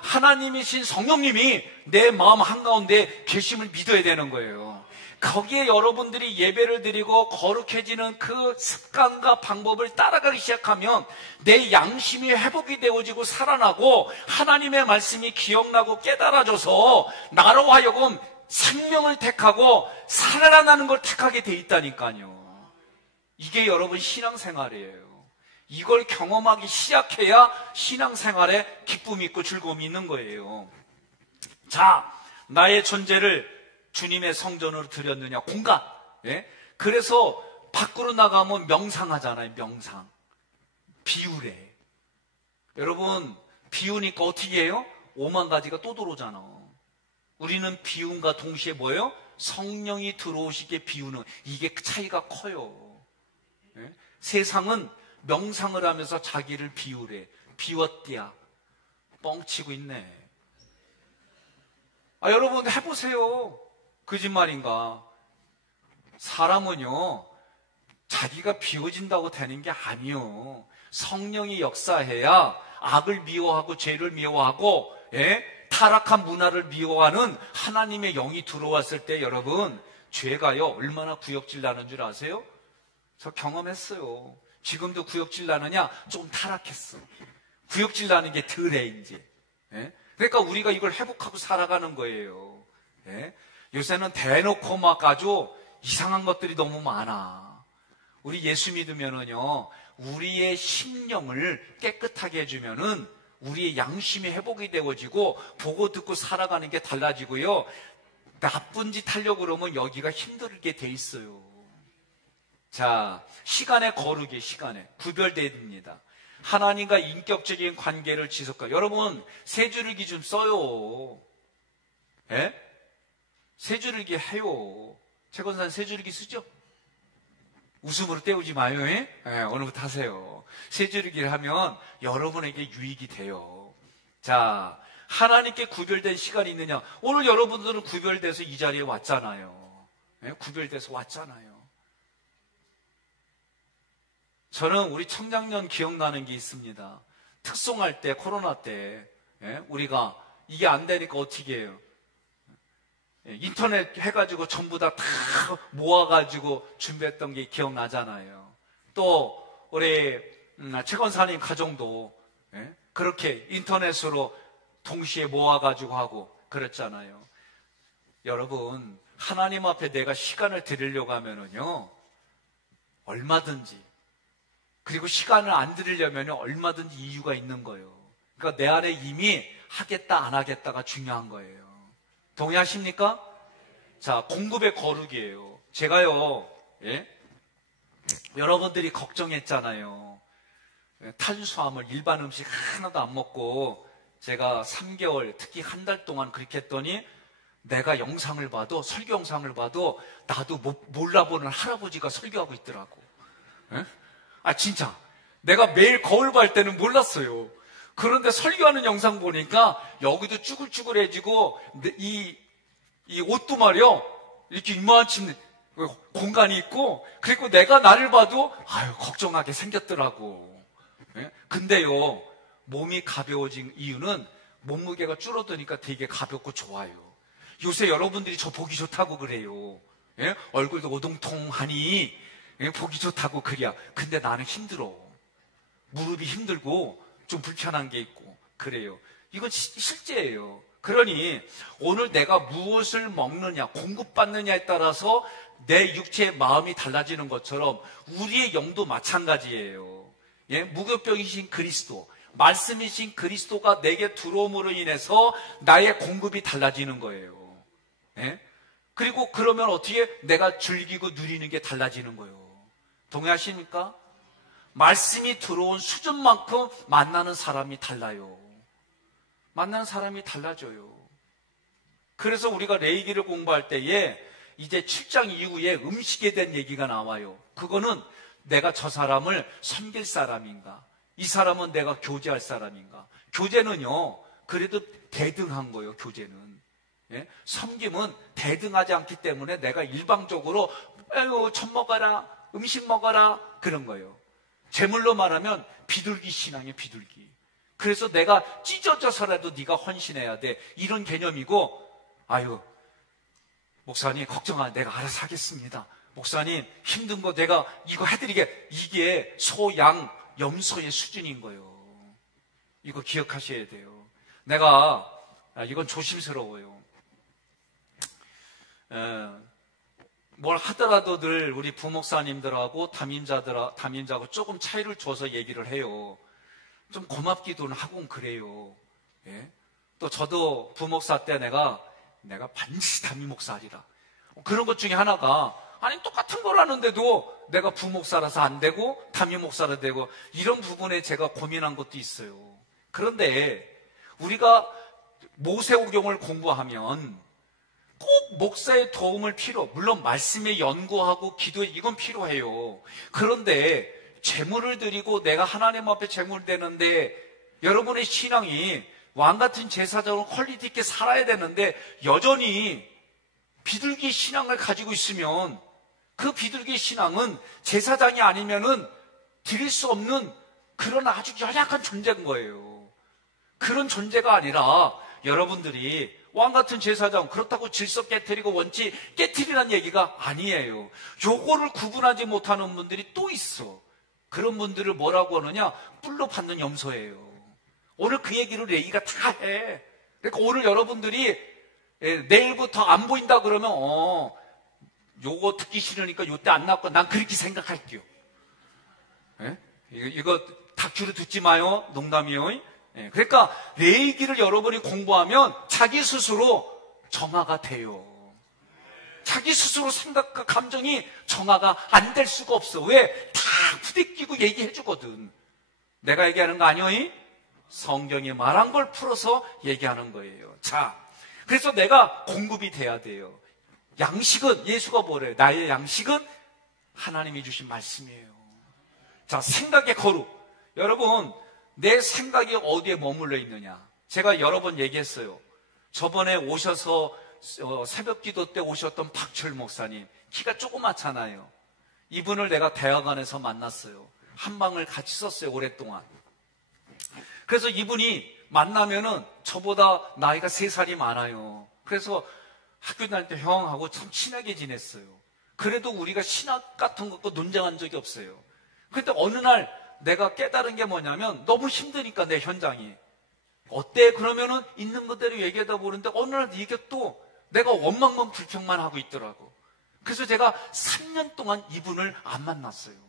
하나님이신 성령님이 내 마음 한가운데 계심을 믿어야 되는 거예요. 거기에 여러분들이 예배를 드리고 거룩해지는 그 습관과 방법을 따라가기 시작하면 내 양심이 회복이 되어지고 살아나고 하나님의 말씀이 기억나고 깨달아져서 나로 하여금 생명을 택하고 살아나는 걸 택하게 돼 있다니까요. 이게 여러분 신앙생활이에요. 이걸 경험하기 시작해야 신앙생활에 기쁨이 있고 즐거움이 있는 거예요. 자, 나의 존재를 주님의 성전으로 드렸느냐? 공간. 그래서 밖으로 나가면 명상하잖아요. 명상. 비우래. 여러분 비우니까 어떻게 해요? 5만 가지가 또 들어오잖아. 우리는 비움과 동시에 뭐예요? 성령이 들어오시게 비우는, 이게 차이가 커요. 세상은 명상을 하면서 자기를 비우래. 비웠디야. 뻥치고 있네. 여러분 해보세요. 거짓말인가? 사람은요, 자기가 비워진다고 되는 게 아니요. 성령이 역사해야 악을 미워하고 죄를 미워하고, 타락한 문화를 미워하는 하나님의 영이 들어왔을 때 여러분, 죄가요 얼마나 구역질 나는 줄 아세요? 저 경험했어요. 지금도 구역질 나느냐? 좀 타락했어. 구역질 나는 게 덜해 이제. 그러니까 우리가 이걸 회복하고 살아가는 거예요. 요새는 대놓고 막 아주 이상한 것들이 너무 많아. 우리 예수 믿으면은요, 우리의 심령을 깨끗하게 해주면은 우리의 양심이 회복이 되어지고 보고 듣고 살아가는 게 달라지고요. 나쁜 짓 하려고 그러면 여기가 힘들게 돼 있어요. 자, 시간의 거룩이 시간에 구별돼야 됩니다. 하나님과 인격적인 관계를 지속하고. 여러분, 세 줄기 좀 써요. 세 줄기 해요. 최건사는 세 줄기 쓰죠? 웃음으로 때우지 마요. 오늘부터 하세요. 세 줄기를 하면 여러분에게 유익이 돼요. 자, 하나님께 구별된 시간이 있느냐? 오늘 여러분들은 구별돼서 이 자리에 왔잖아요. 구별돼서 왔잖아요. 저는 우리 청장년 기억나는 게 있습니다. 특송할 때, 코로나 때, 우리가 이게 안 되니까 어떻게 해요? 인터넷 해가지고 전부 다 모아가지고 준비했던 게 기억나잖아요. 또 우리 최건사님 가정도 그렇게 인터넷으로 동시에 모아가지고 하고 그랬잖아요. 여러분, 하나님 앞에 내가 시간을 드리려고 하면은요, 얼마든지, 그리고 시간을 안 드리려면 얼마든지 이유가 있는 거예요. 그러니까 내 안에 이미 하겠다 안 하겠다가 중요한 거예요. 동의하십니까? 자, 공급의 거룩이에요. 제가요, 여러분들이 걱정했잖아요. 탄수화물, 일반 음식 하나도 안 먹고 제가 3개월, 특히 한 달 동안 그렇게 했더니 내가 영상을 봐도, 설교 영상을 봐도 나도 몰라보는 할아버지가 설교하고 있더라고. 진짜. 내가 매일 거울 볼 때는 몰랐어요. 그런데 설교하는 영상 보니까 여기도 쭈글쭈글해지고 이 옷도 말이요, 이렇게 이만큼 공간이 있고, 그리고 내가 나를 봐도 걱정하게 생겼더라고. 근데요, 몸이 가벼워진 이유는 몸무게가 줄어드니까 되게 가볍고 좋아요. 요새 여러분들이 저 보기 좋다고 그래요. 얼굴도 오동통하니 보기 좋다고 그래야. 근데 나는 힘들어. 무릎이 힘들고 좀 불편한 게 있고 그래요. 이건 실제예요. 그러니 오늘 내가 무엇을 먹느냐, 공급받느냐에 따라서 내 육체의 마음이 달라지는 것처럼 우리의 영도 마찬가지예요. 무교병이신 그리스도, 말씀이신 그리스도가 내게 들어옴으로 인해서 나의 공급이 달라지는 거예요. 그리고 그러면 어떻게 내가 즐기고 누리는 게 달라지는 거예요. 동의하십니까? 말씀이 들어온 수준만큼 만나는 사람이 달라요. 만나는 사람이 달라져요. 그래서 우리가 레위기를 공부할 때에 이제 7장 이후에 음식에 대한 얘기가 나와요. 그거는 내가 저 사람을 섬길 사람인가? 이 사람은 내가 교제할 사람인가? 교제는요, 그래도 대등한 거예요, 교제는. 섬김은 대등하지 않기 때문에 내가 일방적으로 젖 먹어라, 음식 먹어라, 그런 거예요. 제물로 말하면 비둘기 신앙이에요, 비둘기. 그래서 내가 찢어져서라도 네가 헌신해야 돼, 이런 개념이고, 목사님 걱정하, 내가 알아서 하겠습니다. 목사님 힘든 거 내가 이거 해드리게. 이게 소, 양, 염소의 수준인 거예요. 이거 기억하셔야 돼요. 내가 이건 조심스러워요. 뭘 하더라도 늘 우리 부목사님들하고 담임자하고 조금 차이를 줘서 얘기를 해요. 좀 고맙기도 하고 그래요. 또 저도 부목사 때 내가 반드시 담임 목사리라. 그런 것 중에 하나가, 똑같은 걸 하는데도 내가 부목사라서 안 되고 담임 목사라 되고, 이런 부분에 제가 고민한 것도 있어요. 그런데 우리가 모세오경을 공부하면 꼭 목사의 도움을 물론 말씀에 연구하고 기도에 이건 필요해요. 그런데 제물을 드리고 내가 하나님 앞에 제물을 드리는데 여러분의 신앙이 왕같은 제사장은 퀄리티 있게 살아야 되는데 여전히 비둘기 신앙을 가지고 있으면 그 비둘기 신앙은 제사장이 아니면은 드릴 수 없는 그런 아주 연약한 존재인 거예요. 그런 존재가 아니라 여러분들이 왕같은 제사장, 그렇다고 질서 깨트리고 원칙 깨트리라는 얘기가 아니에요. 요거를 구분하지 못하는 분들이 또 있어. 그런 분들을 뭐라고 하느냐? 뿔로 받는 염소예요. 오늘 그 얘기를 레이가 다 해. 그러니까 오늘 여러분들이 내일부터 안 보인다 그러면 요거 듣기 싫으니까 요때 안 나왔고 난 그렇게 생각할게요. 예? 이거 다큐로 듣지 마요. 농담이요. 예, 그러니까 레이기를 여러분이 공부하면 자기 스스로 정화가 돼요. 자기 스스로 생각과 감정이 정화가 안 될 수가 없어. 왜? 다 부대끼고 얘기해 주거든. 내가 얘기하는 거 아니요? 성경이 말한 걸 풀어서 얘기하는 거예요. 자, 그래서 내가 공급이 돼야 돼요. 양식은 예수가 뭐래요? 나의 양식은 하나님이 주신 말씀이에요. 자, 생각의 거룩. 여러분, 내 생각이 어디에 머물러 있느냐? 제가 여러 번 얘기했어요. 저번에 오셔서 새벽 기도 때 오셨던 박철 목사님, 키가 조그맣잖아요. 이분을 내가 대학원에서 만났어요. 한 방을 같이 썼어요, 오랫동안. 그래서 이분이 만나면은 저보다 나이가 3살이 많아요. 그래서 학교 다닐 때 형하고 참 친하게 지냈어요. 그래도 우리가 신학 같은 것도 논쟁한 적이 없어요. 근데 어느 날 내가 깨달은 게 뭐냐면 너무 힘드니까 내 현장이. 어때? 그러면은 있는 그대로 얘기하다 보는데 어느 날 이게 또 내가 원망만 불평만 하고 있더라고. 그래서 제가 3년 동안 이분을 안 만났어요.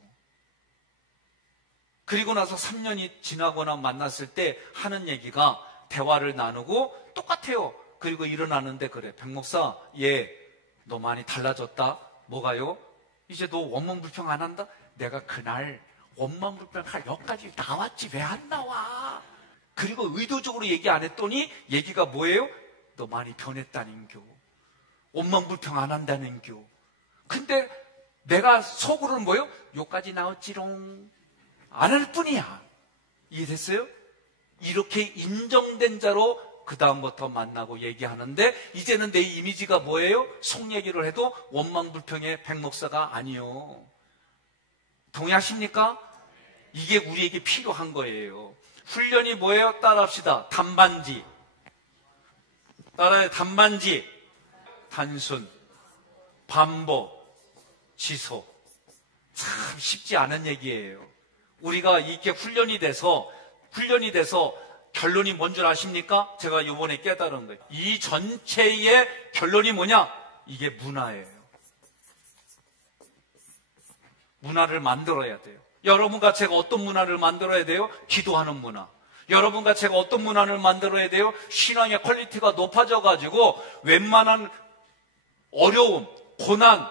그리고 나서 3년이 지나거나 만났을 때 하는 얘기가 대화를 나누고 똑같아요. 그리고 일어나는데 그래. 백 목사, 너 많이 달라졌다. 뭐가요? 이제 너 원망 불평 안 한다? 내가 그날 원망 불평할 여기까지 나왔지 왜 안 나와? 그리고 의도적으로 얘기 안 했더니 얘기가 뭐예요? 너 많이 변했다는겨. 원망 불평 안 한다는겨. 근데 내가 속으로는 뭐예요? 요까지 나왔지롱. 안 할 뿐이야. 이해됐어요? 이렇게 인정된 자로 그 다음부터 만나고 얘기하는데 이제는 내 이미지가 뭐예요? 속 얘기를 해도 원망 불평의 백 목사가 아니요. 동의하십니까? 이게 우리에게 필요한 거예요. 훈련이 뭐예요? 따라합시다. 단반지. 따라해. 단반지. 단순. 반복. 지속. 참 쉽지 않은 얘기예요. 우리가 이게 훈련이 돼서 결론이 뭔 줄 아십니까? 제가 이번에 깨달은 거예요. 이 전체의 결론이 뭐냐? 이게 문화예요. 문화를 만들어야 돼요. 여러분과 제가 어떤 문화를 만들어야 돼요? 기도하는 문화. 여러분과 제가 어떤 문화를 만들어야 돼요? 신앙의 퀄리티가 높아져가지고 웬만한 어려움, 고난,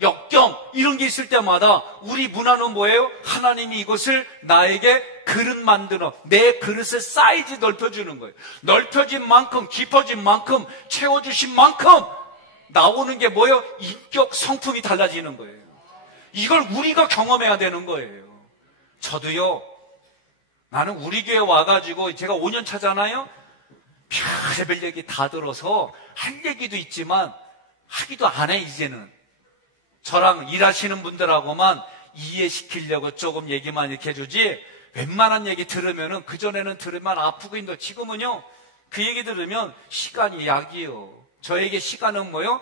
역경 이런 게 있을 때마다 우리 문화는 뭐예요? 하나님이 이것을 나에게 그릇 만들어 내 그릇의 사이즈 넓혀주는 거예요. 넓혀진 만큼, 깊어진 만큼, 채워주신 만큼 나오는 게 뭐예요? 인격 성품이 달라지는 거예요. 이걸 우리가 경험해야 되는 거예요. 저도요, 나는 우리 교회 와가지고 제가 5년 차잖아요. 별의별 얘기 다 들어서 할 얘기도 있지만 하기도 안 해. 이제는 저랑 일하시는 분들하고만 이해시키려고 조금 얘기만 이렇게 해주지, 웬만한 얘기 들으면은, 그전에는 들으면 아프고 힘들어. 지금은요, 그 얘기 들으면 시간이 약이요. 저에게 시간은 뭐요?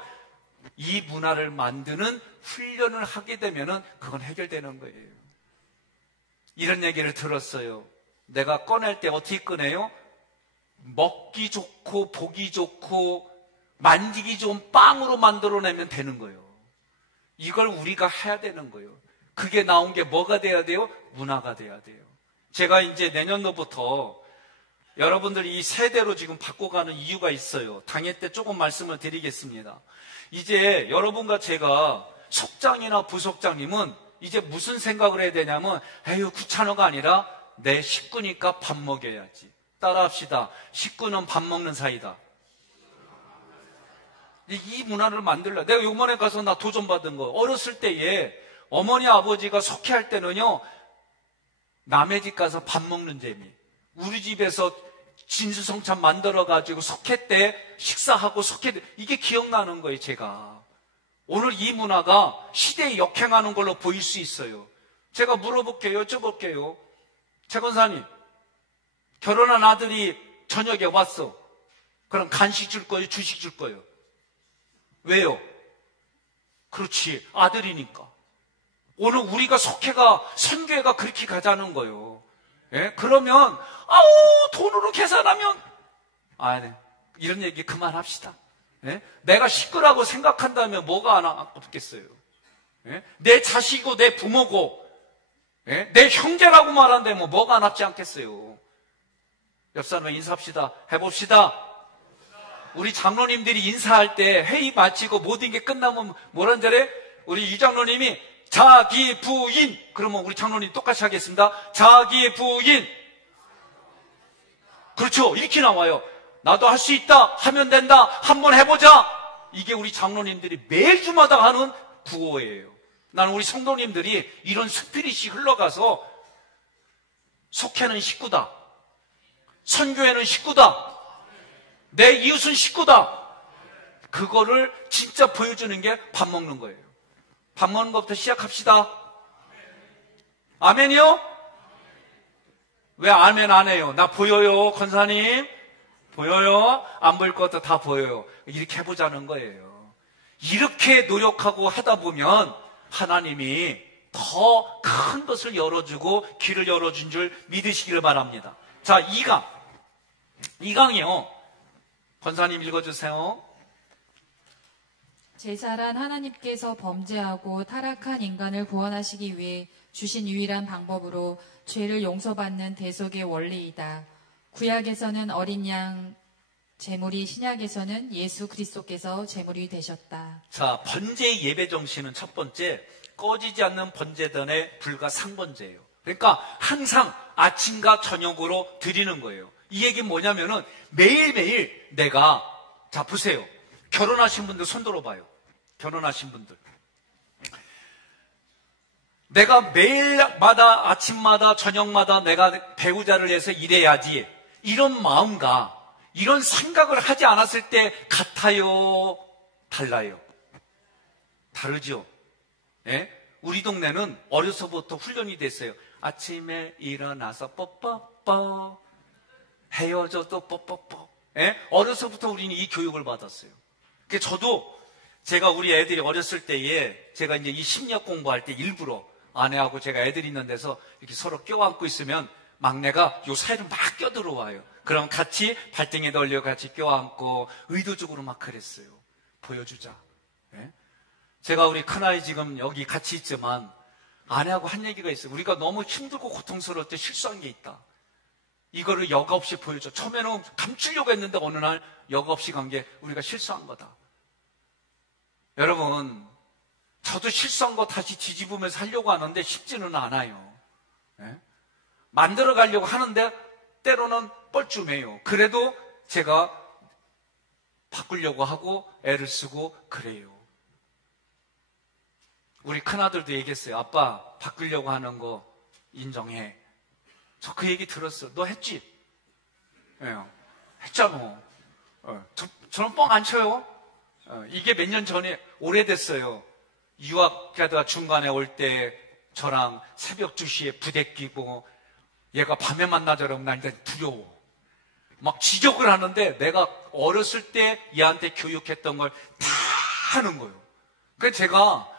이 문화를 만드는 훈련을 하게 되면은 그건 해결되는 거예요. 이런 얘기를 들었어요. 내가 꺼낼 때 어떻게 꺼내요? 먹기 좋고 보기 좋고 만지기 좋은 빵으로 만들어내면 되는 거예요. 이걸 우리가 해야 되는 거예요. 그게 나온 게 뭐가 돼야 돼요? 문화가 돼야 돼요. 제가 이제 내년도부터 여러분들이 이 세대로 지금 바꿔가는 이유가 있어요. 당회 때 조금 말씀을 드리겠습니다. 이제 여러분과 제가 속장이나 부속장님은 이제 무슨 생각을 해야 되냐면, 에휴 귀찮아가 아니라 내 식구니까 밥 먹여야지. 따라합시다. 식구는 밥 먹는 사이다. 이 문화를 만들라. 내가 요번에 가서 나 도전받은 거, 어렸을 때에 어머니 아버지가 속회할 때는요, 남의 집 가서 밥 먹는 재미. 우리 집에서 진수성찬 만들어가지고 속회 때 식사하고 속회 때 이게 기억나는 거예요, 제가. 오늘 이 문화가 시대에 역행하는 걸로 보일 수 있어요. 제가 물어볼게요, 여쭤볼게요. 최 권사님, 결혼한 아들이 저녁에 왔어. 그럼 간식 줄 거예요, 주식 줄 거예요? 왜요? 그렇지, 아들이니까. 오늘 우리가 속회가, 선교회가 그렇게 가자는 거예요. 예? 그러면 돈으로 계산하면 네. 이런 얘기 그만합시다. 예? 내가 식구라고 생각한다면 뭐가 없겠어요? 예? 내 자식이고 내 부모고 예? 내 형제라고 말한다면 뭐가 남지 않겠어요? 옆 사람과 인사합시다. 해봅시다. 우리 장로님들이 인사할 때 회의 마치고 모든 게 끝나면 뭐란 자래? 우리 이 장로님이 자기 부인, 그러면 우리 장로님 똑같이 하겠습니다. 자기 부인. 그렇죠. 이렇게 나와요. 나도 할 수 있다. 하면 된다. 한번 해보자. 이게 우리 장로님들이 매주마다 하는 구호예요. 나는 우리 성도님들이 이런 스피릿이 흘러가서 속회는 식구다. 선교회는 식구다. 내 이웃은 식구다. 그거를 진짜 보여주는 게 밥 먹는 거예요. 밥 먹는 것부터 시작합시다. 아멘이요? 왜 아멘 안 해요? 나 보여요, 권사님? 보여요? 안 보일 것도 다 보여요. 이렇게 해보자는 거예요. 이렇게 노력하고 하다 보면 하나님이 더 큰 것을 열어주고 길을 열어준 줄 믿으시기를 바랍니다. 자, 2강이요. 권사님 읽어주세요. 제사란 하나님께서 범죄하고 타락한 인간을 구원하시기 위해 주신 유일한 방법으로 죄를 용서받는 대속의 원리이다. 구약에서는 어린 양 제물이, 신약에서는 예수 그리스도께서 제물이 되셨다. 자, 번제의 예배 정신은 첫 번째, 꺼지지 않는 번제단의 불과 상번제예요. 그러니까 항상 아침과 저녁으로 드리는 거예요. 이 얘기는 뭐냐면은 매일매일 내가, 자 보세요. 결혼하신 분들 손 들어봐요. 결혼하신 분들. 내가 매일마다 아침마다 저녁마다 내가 배우자를 위해서 일해야지, 이런 마음과 이런 생각을 하지 않았을 때 같아요? 달라요? 다르죠? 예? 우리 동네는 어려서부터 훈련이 됐어요. 아침에 일어나서 뽀뽀뽀, 헤어져도 뽀뽀뽀. 예? 어려서부터 우리는 이 교육을 받았어요. 그래서 저도 제가 우리 애들이 어렸을 때에 제가 이제 이 심리학 공부할 때 일부러 아내하고 제가 애들이 있는 데서 이렇게 서로 껴안고 있으면 막내가 요 사이로 막 껴들어와요. 그럼 같이 발등에다 올려 같이 껴안고 의도적으로 막 그랬어요. 보여주자. 예? 제가 우리 큰아이 지금 여기 같이 있지만 아내하고 한 얘기가 있어요. 우리가 너무 힘들고 고통스러울 때 실수한 게 있다. 이거를 여과 없이 보여줘. 처음에는 감추려고 했는데 어느 날 여과 없이 간 게 우리가 실수한 거다. 여러분, 저도 실수한 거 다시 뒤집으면서 하려고 하는데 쉽지는 않아요. 예? 만들어 가려고 하는데 때로는 뻘쭘해요. 그래도 제가 바꾸려고 하고 애를 쓰고 그래요. 우리 큰아들도 얘기했어요. 아빠, 바꾸려고 하는 거 인정해. 저 그 얘기 들었어. 너 했지? 예, 했잖아. 저는 뻥 안 쳐요. 이게 몇 년 전에, 오래됐어요. 유학 가다가 중간에 올 때 저랑 새벽 2시에 부대 끼고 얘가 밤에 만나자 그러면 난 일단 두려워. 막 지적을 하는데 내가 어렸을 때 얘한테 교육했던 걸 다 하는 거예요. 그래서 제가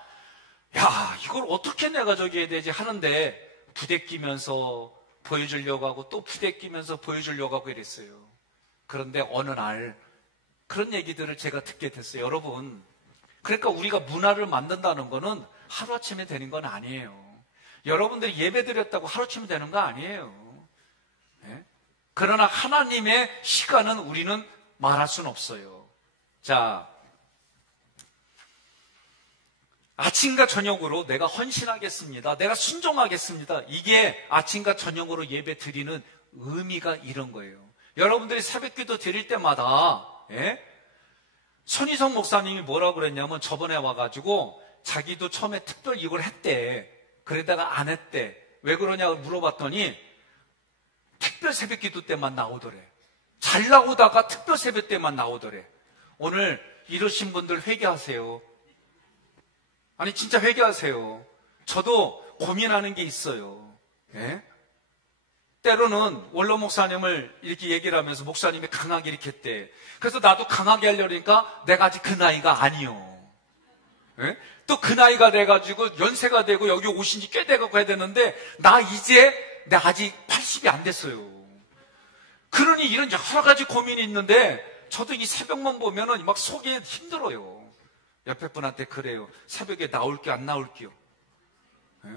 야, 이걸 어떻게 내가 저기 해야 되지 하는데 부대 끼면서 보여주려고 하고 또 부대 끼면서 보여주려고 하고 이랬어요. 그런데 어느 날 그런 얘기들을 제가 듣게 됐어요. 여러분, 그러니까 우리가 문화를 만든다는 거는 하루아침에 되는 건 아니에요. 여러분들이 예배 드렸다고 하루아침에 되는 거 아니에요. 네? 그러나 하나님의 시간은 우리는 말할 수는 없어요. 자, 아침과 저녁으로 내가 헌신하겠습니다. 내가 순종하겠습니다. 이게 아침과 저녁으로 예배 드리는 의미가 이런 거예요. 여러분들이 새벽기도 드릴 때마다 예? 손희성 목사님이 뭐라고 그랬냐면 저번에 와가지고 자기도 처음에 특별 이걸 했대. 그러다가 안 했대. 왜 그러냐고 물어봤더니 특별 새벽기도 때만 나오더래. 잘 나오다가 특별 세배 때만 나오더래. 오늘 이러신 분들 회개하세요. 아니 진짜 회개하세요. 저도 고민하는 게 있어요. 예? 때로는 원로 목사님을 이렇게 얘기를 하면서 목사님이 강하게 이렇게 했대. 그래서 나도 강하게 하려니까 내가 아직 그 나이가 아니요. 예? 또 그 나이가 돼가지고 연세가 되고 여기 오신 지 꽤 돼가고 해야 되는데 나 아직 80이 안 됐어요. 그러니 이런 여러 가지 고민이 있는데 저도 이 새벽만 보면은 막 속이 힘들어요. 옆에 분한테 그래요. 새벽에 나올게요, 안 나올게요. 예?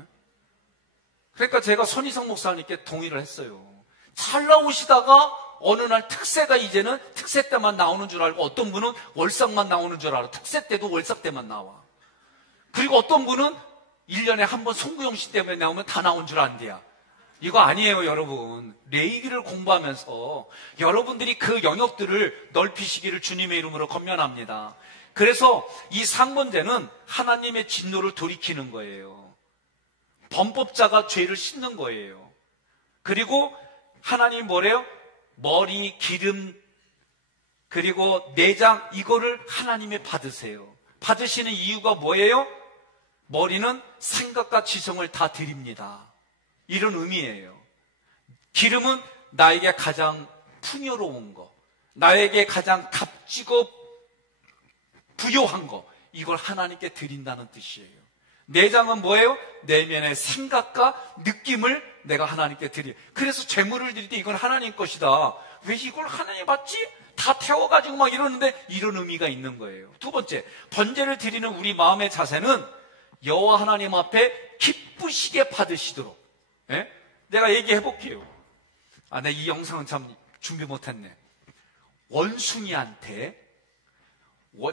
그러니까 제가 손희성 목사님께 동의를 했어요. 잘 나오시다가 어느 날 특세가 이제는 특세 때만 나오는 줄 알고 어떤 분은 월삭만 나오는 줄 알아. 특세 때도 월삭 때만 나와. 그리고 어떤 분은 1년에 한 번 송구영 씨 때문에 나오면 다 나온 줄 안대야. 이거 아니에요, 여러분. 레위기를 공부하면서 여러분들이 그 영역들을 넓히시기를 주님의 이름으로 권면합니다. 그래서 이 상번제는 하나님의 진노를 돌이키는 거예요. 범법자가 죄를 씻는 거예요. 그리고 하나님 뭐래요? 머리, 기름, 그리고 내장 이거를 하나님이 받으세요. 받으시는 이유가 뭐예요? 머리는 생각과 지성을 다 드립니다. 이런 의미예요. 기름은 나에게 가장 풍요로운 거, 나에게 가장 값지고 부요한 거, 이걸 하나님께 드린다는 뜻이에요. 내장은 뭐예요? 내면의 생각과 느낌을 내가 하나님께 드려. 그래서 재물을 드릴 때 이건 하나님 것이다. 왜 이걸 하나님 받지? 다 태워가지고 막 이러는데 이런 의미가 있는 거예요. 두 번째, 번제를 드리는 우리 마음의 자세는 여호와 하나님 앞에 기쁘시게 받으시도록. 예? 내가 얘기해 볼게요. 내가 이 영상은 참 준비 못했네. 원숭이한테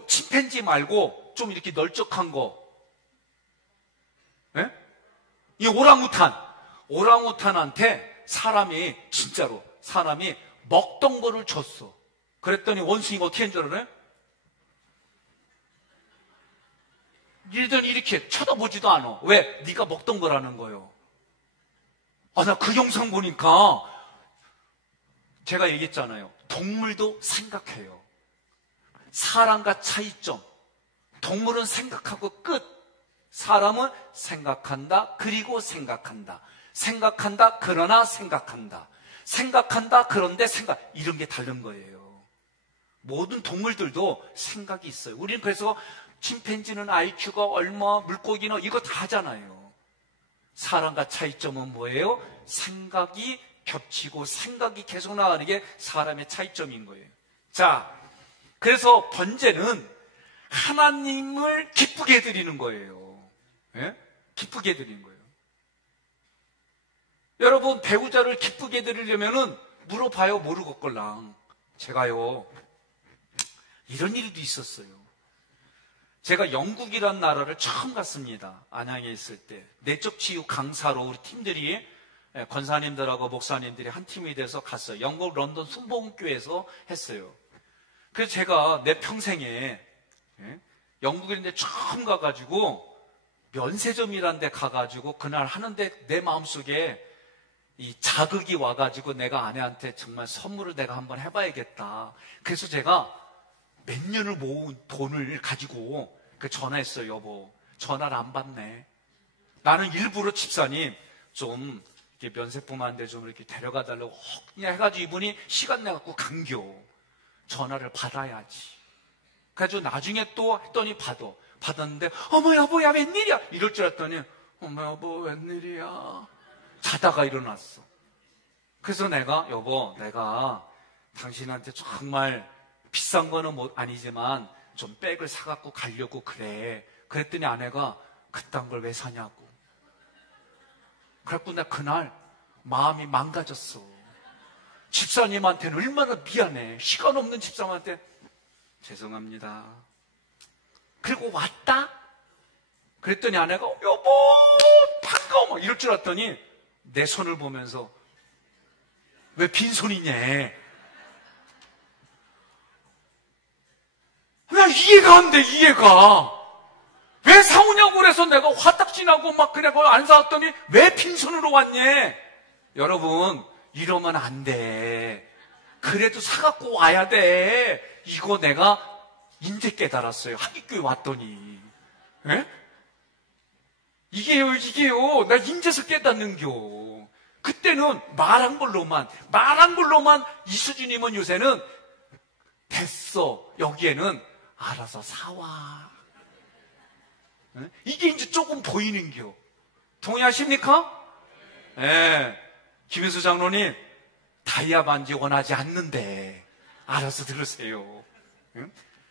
침팬지 말고 좀 이렇게 널쩍한 거. 예? 이 오랑우탄한테 진짜로 사람이 먹던 거를 줬어. 그랬더니 원숭이가 어떻게 한 줄 알아요? 이렇게 쳐다보지도 않아. 왜? 네가 먹던 거라는 거예요. 나 그 영상 보니까 제가 얘기했잖아요. 동물도 생각해요. 사람과 차이점. 동물은 생각하고 끝. 사람은 생각한다, 그리고 생각한다. 생각한다, 그러나 생각한다. 생각한다, 그런데 생각. 이런 게 다른 거예요. 모든 동물들도 생각이 있어요. 우리는 그래서 침팬지는 IQ가 얼마, 물고기는 이거 다 하잖아요. 사람과 차이점은 뭐예요? 생각이 겹치고 생각이 계속 나가는 게 사람의 차이점인 거예요. 자, 그래서 번제는 하나님을 기쁘게 해드리는 거예요. 예? 기쁘게 해드리는 거예요. 여러분, 배우자를 기쁘게 해드리려면은 물어봐요, 모르겠걸랑. 제가요, 이런 일도 있었어요. 제가 영국이란 나라를 처음 갔습니다. 안양에 있을 때. 내적 치유 강사로 우리 팀들이, 권사님들하고 목사님들이 한 팀이 돼서 갔어요. 영국 런던 순복음교회에서 했어요. 그래서 제가 내 평생에 영국인데 처음 가가지고 면세점이란 데 가가지고 그날 하는데 내 마음속에 이 자극이 와가지고 내가 아내한테 정말 선물을 내가 한번 해봐야겠다. 그래서 제가 몇 년을 모은 돈을 가지고 전화했어요. 여보, 전화를 안 받네. 나는 일부러 집사님 좀 이렇게 면세품한데 좀 이렇게 데려가 달라고 그냥 해가지고 이분이 시간 내갖고 강겨. 전화를 받아야지. 그래가지고 나중에 또 했더니 받았는데 어머 여보야 웬일이야 이럴 줄 알았더니 어머 여보 웬일이야 자다가 일어났어. 그래서 내가 여보 내가 당신한테 정말 비싼 거는 아니지만 좀 백을 사갖고 가려고 그래. 그랬더니 아내가 그딴 걸 왜 사냐고. 그래갖고 나 그날 마음이 망가졌어. 집사님한테는 얼마나 미안해. 시간 없는 집사님한테 죄송합니다. 그리고 왔다? 그랬더니 아내가 여보 반가워 막 이럴 줄 알았더니 내 손을 보면서 왜 빈손이냐. 나 이해가 안 돼. 이해가. 왜 사오냐고 그래서 내가 화딱지나고 막 그래 안 사왔더니 왜 빈손으로 왔냐. 여러분 이러면 안 돼. 그래도 사갖고 와야 돼. 이거 내가 인제 깨달았어요. 한기교회 왔더니. 에? 이게요. 나 인제서 깨닫는겨. 그때는 말한 걸로만 이수진님은 요새는 됐어. 여기에는 알아서 사와. 에? 이게 이제 조금 보이는겨. 동의하십니까? 예. 김혜수 장로님, 다이아 반지 원하지 않는데 알아서 들으세요.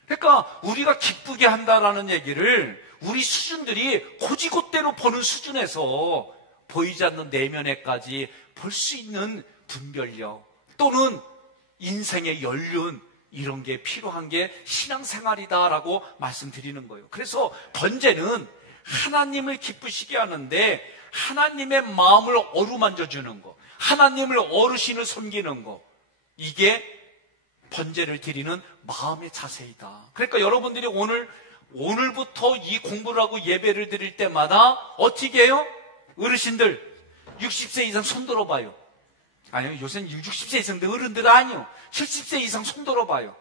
그러니까 우리가 기쁘게 한다라는 얘기를 우리 수준들이 고지고대로 보는 수준에서 보이지 않는 내면에까지 볼 수 있는 분별력 또는 인생의 연륜 이런 게 필요한 게 신앙생활이다라고 말씀드리는 거예요. 그래서 번제는 하나님을 기쁘시게 하는데 하나님의 마음을 어루만져 주는 거, 하나님을 어르신을 섬기는 거, 이게 번제를 드리는 마음의 자세이다. 그러니까 여러분들이 오늘부터 이 공부를 하고 예배를 드릴 때마다 어떻게 해요? 어르신들 60세 이상 손 들어봐요. 아니요, 요새는 60세 이상도 어른들 아니요. 70세 이상 손 들어봐요.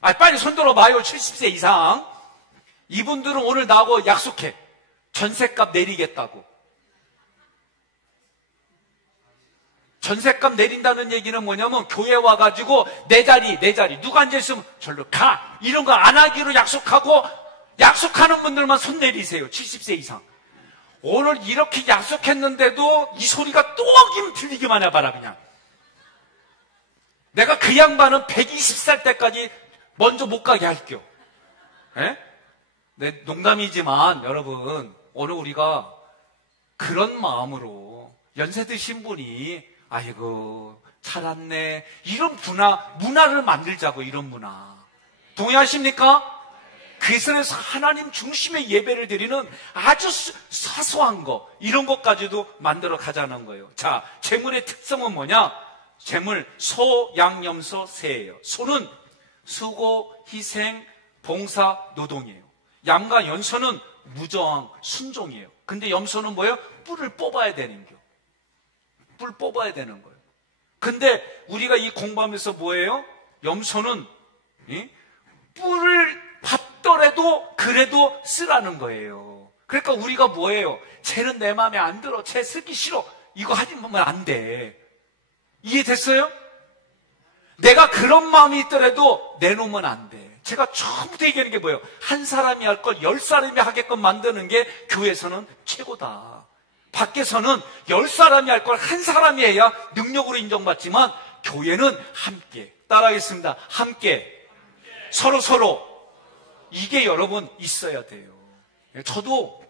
빨리 손 들어봐요. 70세 이상. 이분들은 오늘 나하고 약속해. 전셋값 내리겠다고. 전셋값 내린다는 얘기는 뭐냐면 교회 와가지고 내 자리 누가 앉아있으면 절로 가 이런 거 안 하기로 약속하고 약속하는 분들만 손 내리세요. 70세 이상. 오늘 이렇게 약속했는데도 이 소리가 또 들리기만 해봐라 그냥. 내가 그 양반은 120살 때까지 먼저 못 가게 할게요. 예? 네, 농담이지만 여러분 오늘 우리가 그런 마음으로 연세 드신 분이 아이고 잘 왔네 이런 문화를 만들자고. 이런 문화 동의하십니까? 그래서 하나님 중심의 예배를 드리는 아주 사소한 거 이런 것까지도 만들어 가자는 거예요. 자, 제물의 특성은 뭐냐? 제물 소, 양, 염소, 새예요. 소는 수고, 희생, 봉사, 노동이에요. 양과 염소는 무저항, 순종이에요. 근데 염소는 뭐예요? 뿔을 뽑아야 되는 거. 뿔 뽑아야 되는 거예요. 근데 우리가 이 공부하면서 뭐예요? 염소는 뿔을 받더라도 그래도 쓰라는 거예요. 그러니까 우리가 뭐예요? 쟤는 내 마음에 안 들어. 쟤 쓰기 싫어. 이거 하지 말면 안 돼. 이해됐어요? 내가 그런 마음이 있더라도 내놓으면 안 돼. 제가 처음부터 얘기하는 게 뭐예요? 한 사람이 할 걸 10사람이 하게끔 만드는 게 교회에서는 최고다. 밖에서는 10사람이 할 걸 한 사람이 해야 능력으로 인정받지만 교회는 함께. 따라하겠습니다. 함께. 서로. 이게 여러분 있어야 돼요. 저도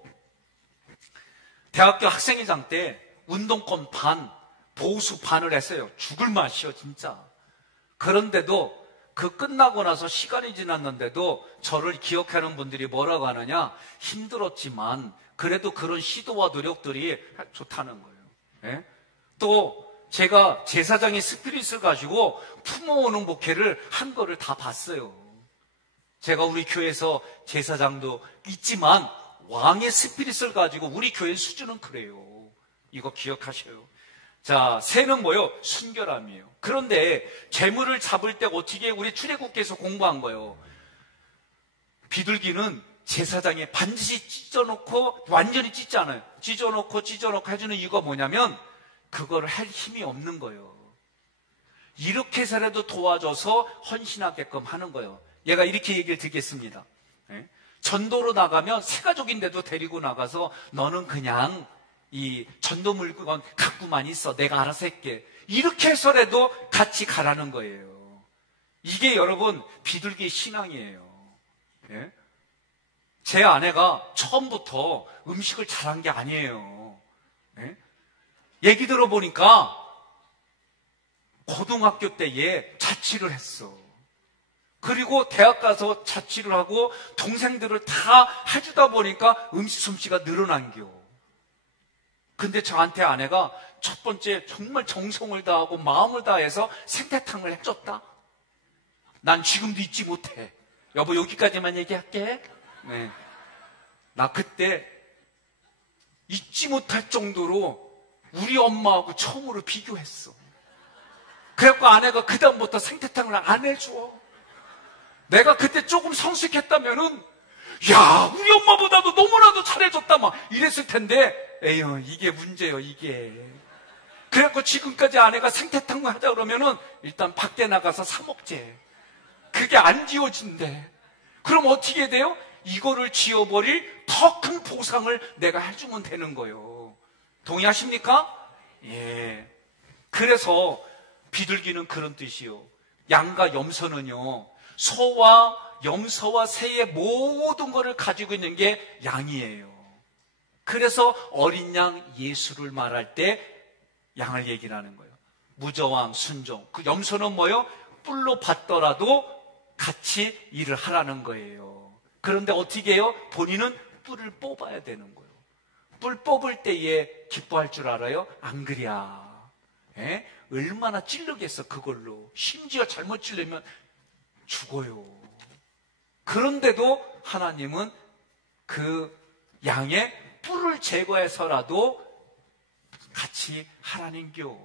대학교 학생회장 때 운동권 반, 보수 반을 했어요. 죽을 맛이요, 진짜. 그런데도 그 끝나고 나서 시간이 지났는데도 저를 기억하는 분들이 뭐라고 하느냐? 힘들었지만 그래도 그런 시도와 노력들이 좋다는 거예요. 예? 또 제가 제사장의 스피릿을 가지고 품어오는 목회를 한 거를 다 봤어요. 제가 우리 교회에서 제사장도 있지만 왕의 스피릿을 가지고 우리 교회 수준은 그래요. 이거 기억하셔요. 자, 새는 뭐요? 순결함이에요. 그런데 재물을 잡을 때 어떻게 우리 출애굽기에서 공부한 거예요. 비둘기는 제사장에 반드시 찢어놓고 완전히 찢지 않아요. 찢어놓고 해주는 이유가 뭐냐면 그거를 할 힘이 없는 거예요. 이렇게 해서라도 도와줘서 헌신하게끔 하는 거예요. 얘가 이렇게 얘기를 드리겠습니다. 전도로 나가면 새 가족인데도 데리고 나가서 너는 그냥 이 전도 물건 갖고만 있어. 내가 알아서 할게. 이렇게 해서라도 같이 가라는 거예요. 이게 여러분 비둘기의 신앙이에요. 예? 제 아내가 처음부터 음식을 잘한 게 아니에요. 예? 얘기 들어보니까 고등학교 때에 자취를 했어. 그리고 대학 가서 자취를 하고 동생들을 다 해주다 보니까 음식 솜씨가 늘어난겨. 근데 저한테 아내가 첫 번째 정말 정성을 다하고 마음을 다해서 생태탕을 해줬다. 난 지금도 잊지 못해. 여보 여기까지만 얘기할게. 네. 나 그때 잊지 못할 정도로 우리 엄마하고 처음으로 비교했어. 그래갖고 아내가 그다음부터 생태탕을 안 해줘. 내가 그때 조금 성숙했다면은, 야, 우리 엄마보다도 너무나도 잘해줬다, 막 이랬을 텐데, 에휴, 이게 문제예요, 이게. 그래갖고 지금까지 아내가 생태탕을 하자 그러면은, 일단 밖에 나가서 사 먹재. 그게 안 지워진대. 그럼 어떻게 돼요? 이거를 지워버릴 더 큰 보상을 내가 해주면 되는 거예요. 동의하십니까? 예. 그래서 비둘기는 그런 뜻이요. 양과 염소는요, 소와 염소와 새의 모든 것을 가지고 있는 게 양이에요. 그래서 어린 양 예수를 말할 때 양을 얘기를 하는 거예요. 무저항, 순종. 그 염소는 뭐요? 뿔로 받더라도 같이 일을 하라는 거예요. 그런데 어떻게 해요? 본인은 뿔을 뽑아야 되는 거예요. 뿔 뽑을 때에 기뻐할 줄 알아요? 안 그랴. 예? 얼마나 찌르겠어, 그걸로. 심지어 잘못 찌르면 죽어요. 그런데도 하나님은 그 양의 뿔을 제거해서라도 같이 하라는겨.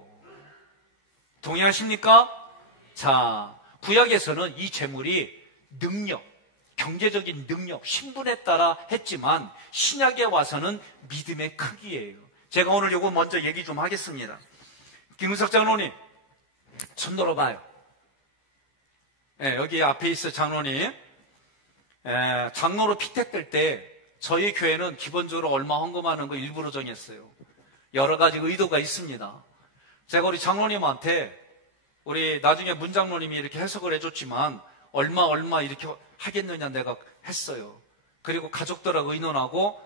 동의하십니까? 자, 구약에서는 이 제물이 능력, 경제적인 능력, 신분에 따라 했지만 신약에 와서는 믿음의 크기예요. 제가 오늘 요거 먼저 얘기 좀 하겠습니다. 김은석 장로님, 손 들어봐요. 네, 여기 앞에 있어 장로님. 장로로 피택될 때 저희 교회는 기본적으로 얼마 헌금하는 거 일부러 정했어요. 여러 가지 의도가 있습니다. 제가 우리 장로님한테, 우리 나중에 문 장로님이 이렇게 해석을 해줬지만 얼마 이렇게 하겠느냐 내가 했어요. 그리고 가족들하고 의논하고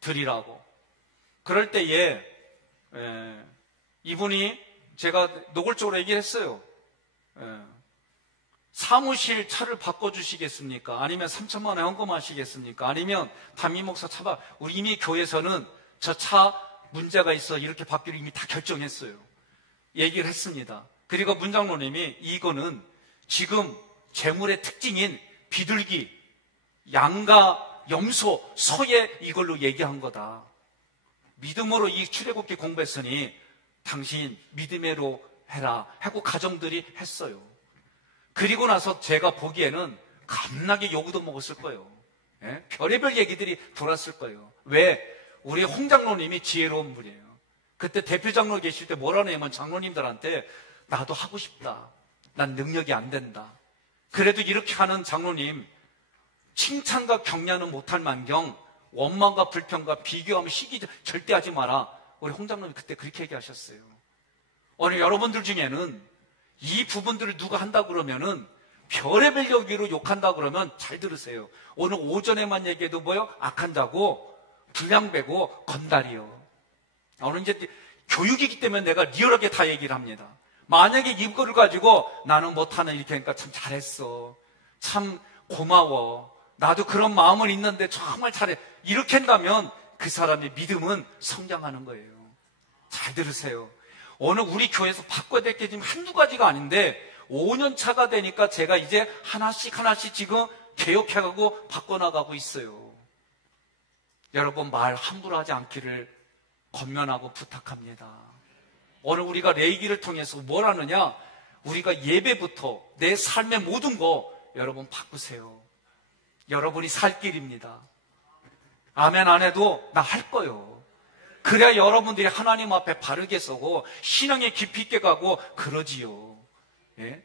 드리라고. 그럴 때에 이분이, 제가 노골적으로 얘기를 했어요. 사무실 차를 바꿔주시겠습니까? 아니면 3천만 원 헌금하시겠습니까? 아니면 담임 목사 차박. 우리 이미 교회에서는 저 차 문제가 있어 이렇게 받기로 이미 다 결정했어요. 얘기를 했습니다. 그리고 문 장로님이 이거는 지금 재물의 특징인 비둘기, 양과 염소, 소의 이걸로 얘기한 거다. 믿음으로 이 출애굽기 공부했으니 당신 믿음으로 해라 하고 가정들이 했어요. 그리고 나서 제가 보기에는 겁나게 욕도 먹었을 거예요. 예? 별의별 얘기들이 돌았을 거예요. 왜? 우리 홍 장로님이 지혜로운 분이에요. 그때 대표 장로 계실 때 뭐라 하냐면 장로님들한테 나도 하고 싶다. 난 능력이 안 된다. 그래도 이렇게 하는 장로님, 칭찬과 격려는 못할 만경 원망과 불평과 비교하면 시기 절대 하지 마라. 우리 홍 장로님 그때 그렇게 얘기하셨어요. 오늘 여러분들 중에는 이 부분들을 누가 한다 그러면은 별의별 얘기로 욕한다 그러면 잘 들으세요. 오늘 오전에만 얘기해도 뭐요? 악한 자고 불량배고 건달이요. 오늘 이제 교육이기 때문에 내가 리얼하게 다 얘기를 합니다. 만약에 이거를 가지고 나는 못하는 이렇게 하니까 참 잘했어. 참 고마워. 나도 그런 마음은 있는데 정말 잘해. 이렇게 한다면 그 사람의 믿음은 성장하는 거예요. 잘 들으세요. 오늘 우리 교회에서 바꿔야 될 게 지금 한두 가지가 아닌데 5년 차가 되니까 제가 이제 하나씩 지금 개혁해가고 바꿔나가고 있어요. 여러분 말 함부로 하지 않기를 권면하고 부탁합니다. 오늘 우리가 레이기를 통해서 뭘 하느냐? 우리가 예배부터 내 삶의 모든 거 여러분 바꾸세요. 여러분이 살 길입니다. 아멘 안 해도 나 할 거요. 그래야 여러분들이 하나님 앞에 바르게 서고 신앙에 깊이 있게 가고 그러지요. 예?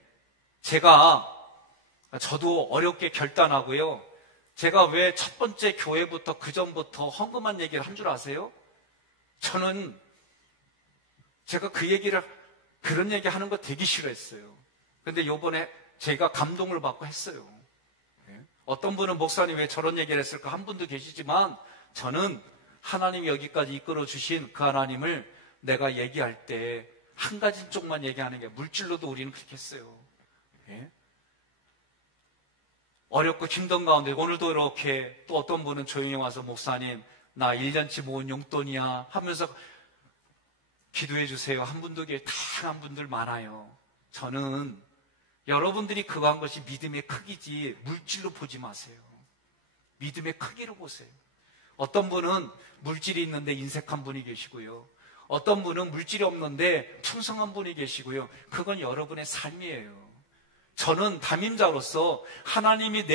저도 어렵게 결단하고요. 제가 왜 첫 번째 교회부터 그 전부터 헌금한 얘기를 한 줄 아세요? 저는 제가 그런 얘기 하는 거 되게 싫어했어요. 근데 요번에 제가 감동을 받고 했어요. 예? 어떤 분은 목사님 왜 저런 얘기를 했을까? 한 분도 계시지만 저는 하나님이 여기까지 이끌어 주신 그 하나님을 내가 얘기할 때 한 가지 쪽만 얘기하는 게 물질로도 우리는 그렇게 했어요. 예? 어렵고 힘든 가운데 오늘도 이렇게 또 어떤 분은 조용히 와서 목사님 나 1년치 모은 용돈이야 하면서 기도해 주세요. 한 분도 다양한 분들 많아요. 저는 여러분들이 그거 한 것이 믿음의 크기지 물질로 보지 마세요. 믿음의 크기로 보세요. 어떤 분은 물질이 있는데 인색한 분이 계시고요. 어떤 분은 물질이 없는데 풍성한 분이 계시고요. 그건 여러분의 삶이에요. 저는 담임자로서 하나님이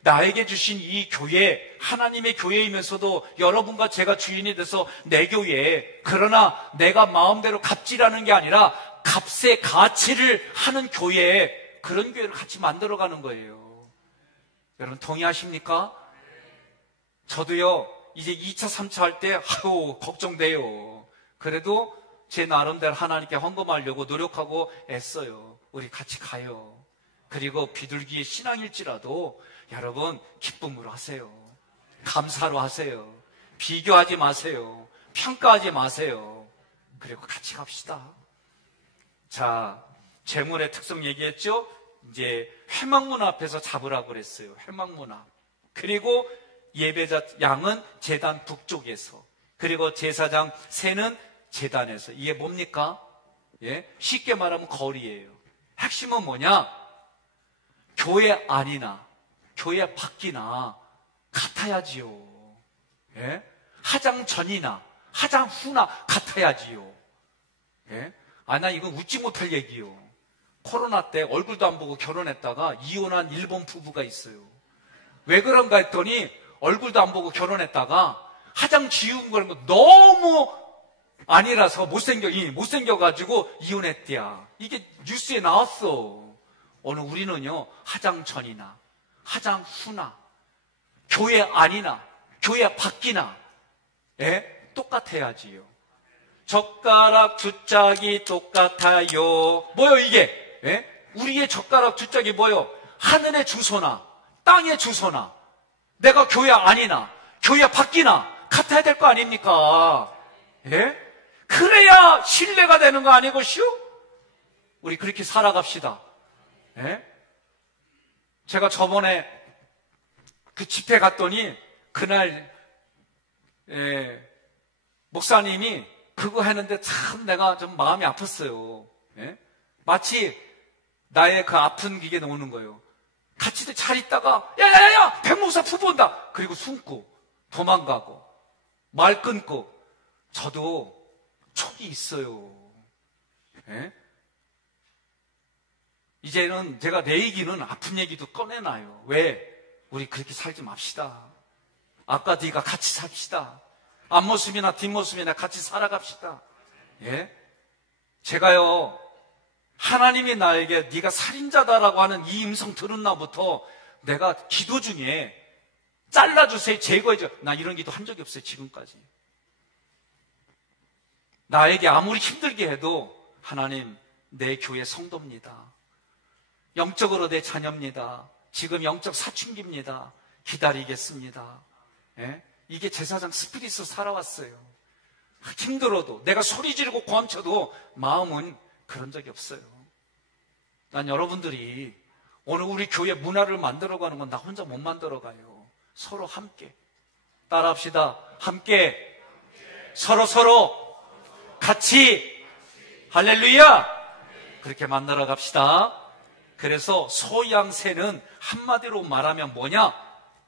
나에게 주신 이 교회, 하나님의 교회이면서도 여러분과 제가 주인이 돼서 내 교회, 그러나 내가 마음대로 갑질하는 게 아니라 값의 가치를 하는 교회, 그런 교회를 같이 만들어가는 거예요. 여러분 동의하십니까? 저도요, 이제 2차, 3차 할 때 아유 걱정돼요. 그래도 제 나름대로 하나님께 헌금하려고 노력하고 애써요. 우리 같이 가요. 그리고 비둘기의 신앙일지라도 여러분 기쁨으로 하세요. 감사로 하세요. 비교하지 마세요. 평가하지 마세요. 그리고 같이 갑시다. 자, 재물의 특성 얘기했죠? 이제 회막문 앞에서 잡으라고 그랬어요. 회막문 앞. 그리고 예배자 양은 제단 북쪽에서, 그리고 제사장 새는 제단에서. 이게 뭡니까? 예? 쉽게 말하면 거리예요. 핵심은 뭐냐? 교회 안이나 교회 밖이나 같아야지요. 예? 하장 전이나 하장 후나 같아야지요. 예? 나 이건 웃지 못할 얘기요. 코로나 때 얼굴도 안 보고 결혼했다가 이혼한 일본 부부가 있어요. 왜 그런가 했더니 얼굴도 안 보고 결혼했다가 화장 지운 걸 너무 아니라서 못생겨가지고 이혼했대야. 이게 뉴스에 나왔어. 오늘 우리는요, 화장 전이나 화장 후나 교회 안이나 교회 밖이나 똑같아야지요. 젓가락 두 짝이 똑같아요. 뭐요 이게? 우리의 젓가락 두 짝이 뭐요? 하늘의 주소나 땅의 주소나 내가 교회 안이나 교회 밖이나 같아야 될 거 아닙니까? 그래야 신뢰가 되는 거 아니것이요? 우리 그렇게 살아갑시다. 제가 저번에 그 집회 갔더니 그날 목사님이 그거 했는데 참 내가 좀 마음이 아팠어요. 마치 나의 그 아픈 기계 나오는 거예요. 같이 잘 있다가 야야야 백목사 푸부 온다. 그리고 숨고 도망가고 말 끊고. 저도 촉이 있어요. 이제는 제가 내 얘기는 아픈 얘기도 꺼내놔요. 왜? 우리 그렇게 살지 맙시다. 아까 네가 같이 삽시다. 앞모습이나 뒷모습이나 같이 살아갑시다. 제가요, 하나님이 나에게 네가 살인자다라고 하는 이 음성 들은 날부터 내가 기도 중에 잘라주세요, 제거해줘. 나 이런 기도 한 적이 없어요, 지금까지. 나에게 아무리 힘들게 해도 하나님, 내 교회 성도입니다. 영적으로 내 자녀입니다. 지금 영적 사춘기입니다. 기다리겠습니다. 이게 제사장 스피릿으로 살아왔어요. 힘들어도 내가 소리 지르고 고함쳐도 마음은 그런 적이 없어요. 난 여러분들이 오늘 우리 교회 문화를 만들어가는 건 나 혼자 못 만들어가요. 서로 함께 따라합시다. 함께 서로 같이 할렐루야 그렇게 만나러 갑시다. 그래서 소양새는 한마디로 말하면 뭐냐?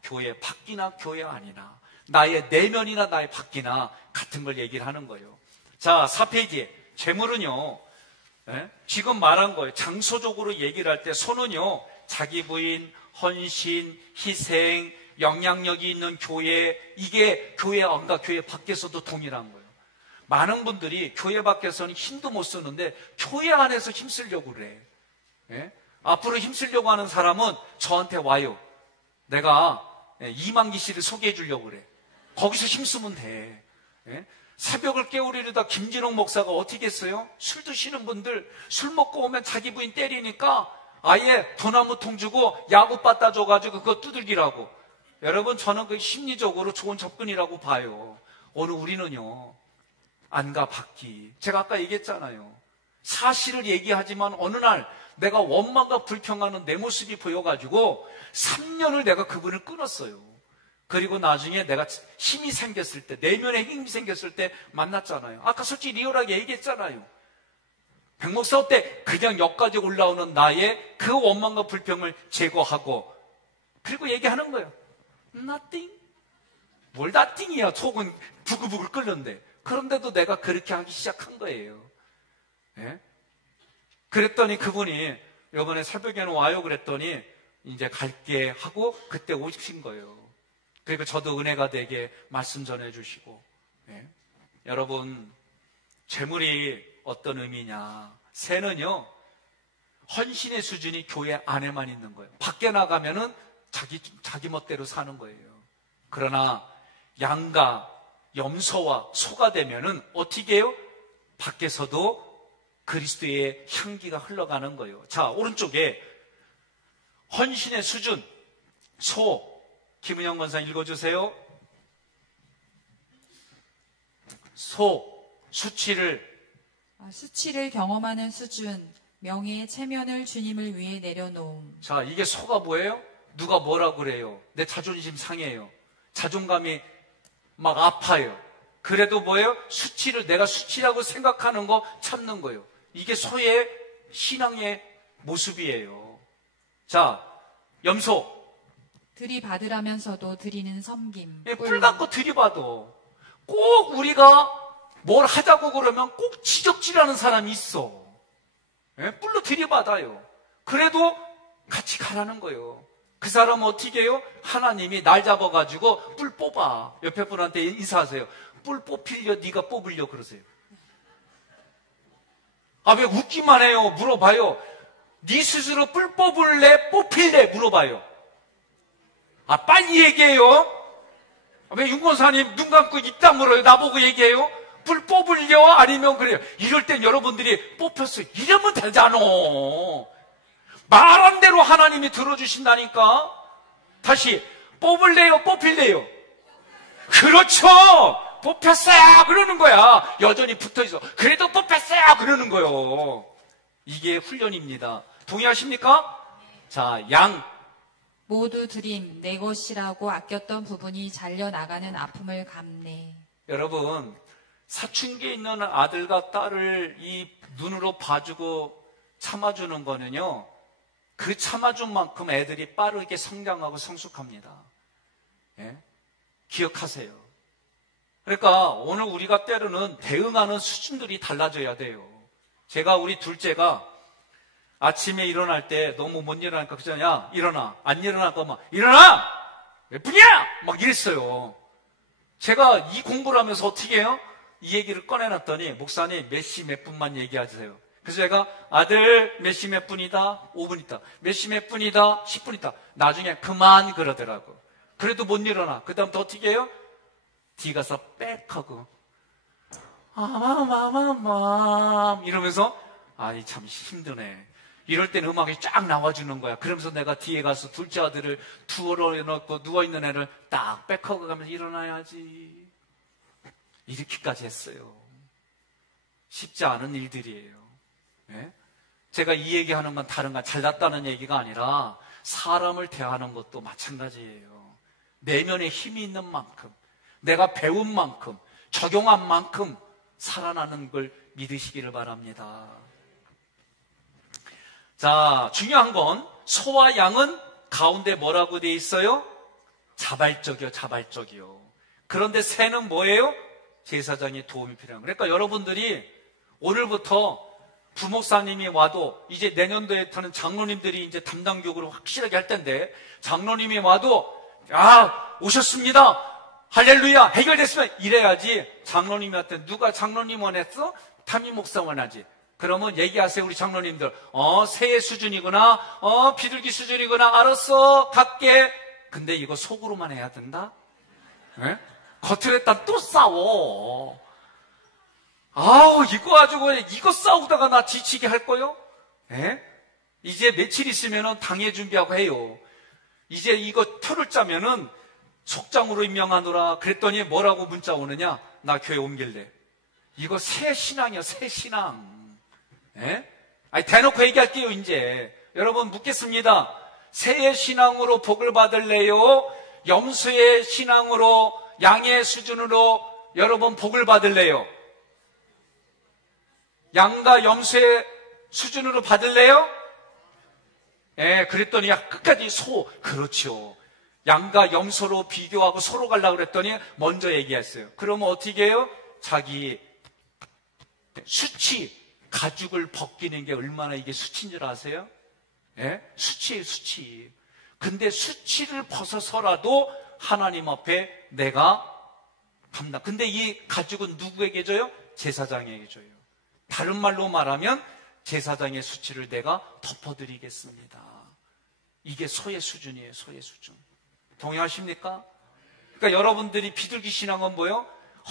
교회 밖이나 교회 안이나 나의 내면이나 나의 밖이나 같은 걸 얘기를 하는 거예요. 자, 4페이지에 재물은요, 지금 말한 거예요. 장소적으로 얘기를 할 때 소는요, 자기 부인, 헌신, 희생, 영향력이 있는 교회, 이게 교회 안과 교회 밖에서도 동일한 거예요. 많은 분들이 교회 밖에서는 힘도 못 쓰는데 교회 안에서 힘쓰려고 그래. 앞으로 힘쓰려고 하는 사람은 저한테 와요. 내가 이만기 씨를 소개해 주려고 그래. 거기서 힘쓰면 돼. 새벽을 깨우리려다 김진홍 목사가 어떻게 했어요? 술 드시는 분들 술 먹고 오면 자기 부인 때리니까 아예 도나무통 주고 야구 빠따 줘가지고 그거 두들기라고. 여러분, 저는 그 심리적으로 좋은 접근이라고 봐요. 오늘 우리는요, 안과 밖이. 제가 아까 얘기했잖아요. 사실을 얘기하지만 어느 날 내가 원망과 불평하는 내 모습이 보여가지고 3년을 내가 그분을 끊었어요. 그리고 나중에 내가 힘이 생겼을 때, 내면에 힘이 생겼을 때 만났잖아요. 아까 솔직히 리얼하게 얘기했잖아요. 백목사 어때? 그냥 역까지 올라오는 나의 그 원망과 불평을 제거하고, 그리고 얘기하는 거예요. Nothing. 뭘 nothing이야. 속은 부글부글 끓는데. 그런데도 내가 그렇게 하기 시작한 거예요. 예? 그랬더니 그분이 이번에 새벽에는 와요 그랬더니 이제 갈게 하고 그때 오신 거예요. 그리고 저도 은혜가 되게 말씀 전해주시고. 예? 여러분, 재물이 어떤 의미냐? 새는요, 헌신의 수준이 교회 안에만 있는 거예요. 밖에 나가면은 자기 멋대로 사는 거예요. 그러나 양과 염소와 소가 되면은 어떻게 해요? 밖에서도 그리스도의 향기가 흘러가는 거예요. 자, 오른쪽에 헌신의 수준, 소, 김은영 권사 읽어주세요. 소, 수치를 경험하는 수준, 명예의 체면을 주님을 위해 내려놓음. 자, 이게 소가 뭐예요? 누가 뭐라고 그래요? 내 자존심 상해요. 자존감이 막 아파요. 그래도 뭐예요? 수치를 내가 수치라고 생각하는 거 참는 거예요. 이게 소의 신앙의 모습이에요. 자, 염소. 들이받으라면서도 드리는 섬김. 뿔 갖고 들이받어. 꼭 우리가 뭘 하자고 그러면 꼭 지적질하는 사람이 있어. 뿔로 들이받아요. 그래도 같이 가라는 거예요. 그 사람은 어떻게 해요? 하나님이 날 잡아가지고 뿔 뽑아. 옆에 분한테 인사하세요. 뿔 뽑히려 네가 뽑으려 그러세요. 아, 왜 웃기만 해요? 물어봐요. 네 스스로 뿔 뽑을래? 뽑힐래? 물어봐요. 아, 빨리 얘기해요. 왜 윤권사님 눈 감고 입 다물어요? 나보고 얘기해요? 뿔 뽑으려? 아니면 그래요? 이럴 땐 여러분들이 뽑혔어요. 이러면 되잖아. 말한 대로 하나님이 들어주신다니까. 다시, 뽑을래요? 뽑힐래요? 그렇죠. 뽑혔어요 그러는 거야. 여전히 붙어있어. 그래도 뽑혔어요 그러는 거예요. 이게 훈련입니다. 동의하십니까? 자, 양. 모두 드림, 내 것이라고 아꼈던 부분이 잘려나가는 아픔을 감내. 여러분, 사춘기에 있는 아들과 딸을 이 눈으로 봐주고 참아주는 거는요, 그 참아준 만큼 애들이 빠르게 성장하고 성숙합니다. 예? 기억하세요. 그러니까 오늘 우리가 때로는 대응하는 수준들이 달라져야 돼요. 제가 우리 둘째가 아침에 일어날 때 너무 못 일어나니까 그냥 야 일어나. 안 일어날 거면 일어나! 몇 분이야! 막 이랬어요. 제가 이 공부를 하면서 어떻게 해요? 이 얘기를 꺼내놨더니 목사님 몇 시 몇 분만 얘기하세요. 그래서 제가 아들 몇 시 몇 분이다 5분 있다 몇 시 몇 분이다 10분 있다 나중에 그만 그러더라고. 그래도 못 일어나. 그 다음부터 어떻게 해요? 뒤 가서 빽 하고 이러면서 아이 참 힘드네. 이럴 때는 음악이 쫙 나와주는 거야. 그러면서 내가 뒤에 가서 둘째 아들을 두어놓고 누워있는 애를 딱 빽하고 가면서 일어나야지. 이렇게까지 했어요. 쉽지 않은 일들이에요. 예? 제가 이 얘기하는 건 다른 건 잘났다는 얘기가 아니라 사람을 대하는 것도 마찬가지예요. 내면에 힘이 있는 만큼 내가 배운 만큼 적용한 만큼 살아나는 걸 믿으시기를 바랍니다. 자, 중요한 건 소와 양은 가운데 뭐라고 돼 있어요? 자발적이요, 자발적이요. 그런데 새는 뭐예요? 제사장의 도움이 필요한 거예요. 그러니까 여러분들이 오늘부터 부목사님이 와도 이제 내년도에는 장로님들이 이제 담당 교육을 확실하게 할 텐데 장로님이 와도 오셨습니다. 할렐루야 해결됐으면 이래야지. 장로님한테 누가 장로님 원했어? 담임 목사 원하지. 그러면 얘기하세요. 우리 장로님들 새해 수준이구나 비둘기 수준이구나 알았어 갈게. 근데 이거 속으로만 해야 된다? 네? 겉으로 했다 또 싸워. 이거 가지고 이거 싸우다가 나 지치게 할 거요? 네? 이제 며칠 있으면 당회 준비하고 해요. 이제 이거 표를 짜면은 속장으로 임명하노라. 그랬더니 뭐라고 문자 오느냐? 나 교회 옮길래. 이거 새 신앙이야, 새 신앙. 예? 대놓고 얘기할게요, 이제. 여러분, 묻겠습니다. 새의 신앙으로 복을 받을래요? 염소의 신앙으로, 양의 수준으로 여러분 복을 받을래요? 양과 염소의 수준으로 받을래요? 예, 그랬더니 끝까지 소. 그렇죠. 양과 염소로 비교하고 소로 가려고 그랬더니 먼저 얘기했어요. 그러면 어떻게 해요? 자기 수치, 가죽을 벗기는 게 얼마나 이게 수치인 줄 아세요? 예? 수치예요, 수치. 근데 수치를 벗어서라도 하나님 앞에 내가 감당. 근데 이 가죽은 누구에게 줘요? 제사장에게 줘요. 다른 말로 말하면 제사장의 수치를 내가 덮어드리겠습니다. 이게 소의 수준이에요, 소의 수준. 동의하십니까? 그러니까 여러분들이 비둘기 신앙은 뭐예요?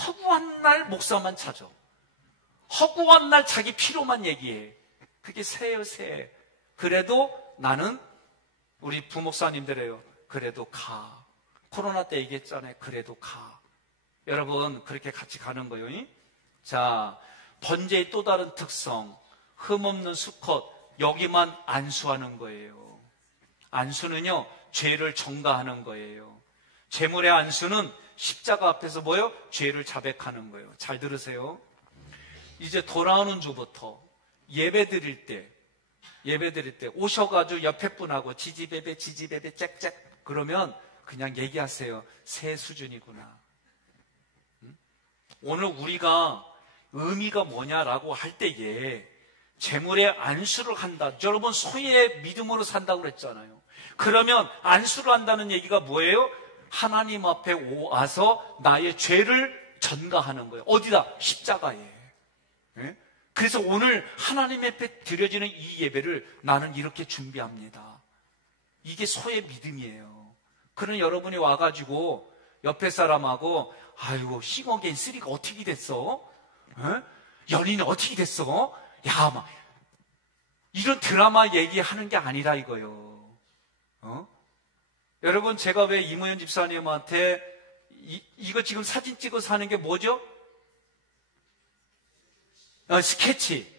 허구한 날 목사만 찾아. 허구한 날 자기 필요만 얘기해. 그게 새예요, 새. 그래도 나는 우리 부목사님들이에요. 그래도 가. 코로나 때 얘기했잖아요. 그래도 가. 여러분 그렇게 같이 가는 거예요. 자, 번제의 또 다른 특성, 흠없는 수컷, 여기만 안수하는 거예요. 안수는요, 죄를 전가하는 거예요. 제물의 안수는 십자가 앞에서 뭐예요? 죄를 자백하는 거예요. 잘 들으세요. 이제 돌아오는 주부터 예배 드릴 때 오셔가지고 옆에 분하고 지지배배 짹짹 그러면 그냥 얘기하세요. 새 수준이구나. 오늘 우리가 의미가 뭐냐라고 할 때에 제물의 안수를 한다. 여러분 소의 믿음으로 산다고 그랬잖아요. 그러면 안수를 한다는 얘기가 뭐예요? 하나님 앞에 와서 나의 죄를 전가하는 거예요. 어디다? 십자가에. 예? 그래서 오늘 하나님 앞에 드려지는 이 예배를 나는 이렇게 준비합니다. 이게 소의 믿음이에요. 그런 여러분이 와가지고 옆에 사람하고 아이고 싱어게인 3가 어떻게 됐어? 연인이 어떻게 됐어? 야, 막 이런 드라마 얘기하는 게 아니라 이거요. 여러분 제가 왜 이모현 집사님한테 이거 지금 사진 찍어서 하는 게 뭐죠? 스케치.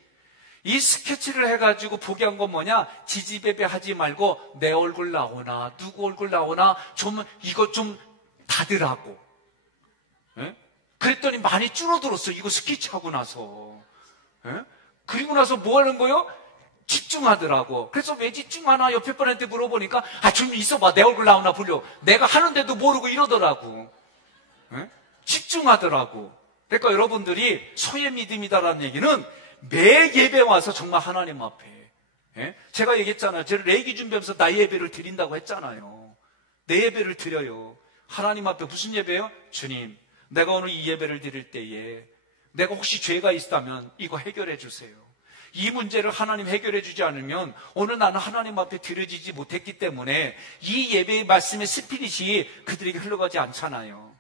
이 스케치를 해가지고 보게 한 건 뭐냐? 지지배배 하지 말고 내 얼굴 나오나 누구 얼굴 나오나 좀 이거 좀 닫으라고. 예? 그랬더니 많이 줄어들었어. 이거 스케치하고 나서. 예? 그리고 나서 뭐 하는 거예요? 집중하더라고. 그래서 왜 집중하나 옆에 분한테 물어보니까 좀 있어봐. 내 얼굴 나오나 보려. 내가 하는데도 모르고 이러더라고. 예? 집중하더라고. 그러니까 여러분들이 소의 믿음이다라는 얘기는 매 예배 와서 정말 하나님 앞에, 예? 제가 얘기했잖아요. 제가 레이기 준비하면서 나의 예배를 드린다고 했잖아요. 내 예배를 드려요. 하나님 앞에 무슨 예배요? 주님, 내가 오늘 이 예배를 드릴 때에 내가 혹시 죄가 있다면 이거 해결해 주세요. 이 문제를 하나님 해결해 주지 않으면 오늘 나는 하나님 앞에 드려지지 못했기 때문에 이 예배의 말씀의 스피릿이 그들에게 흘러가지 않잖아요.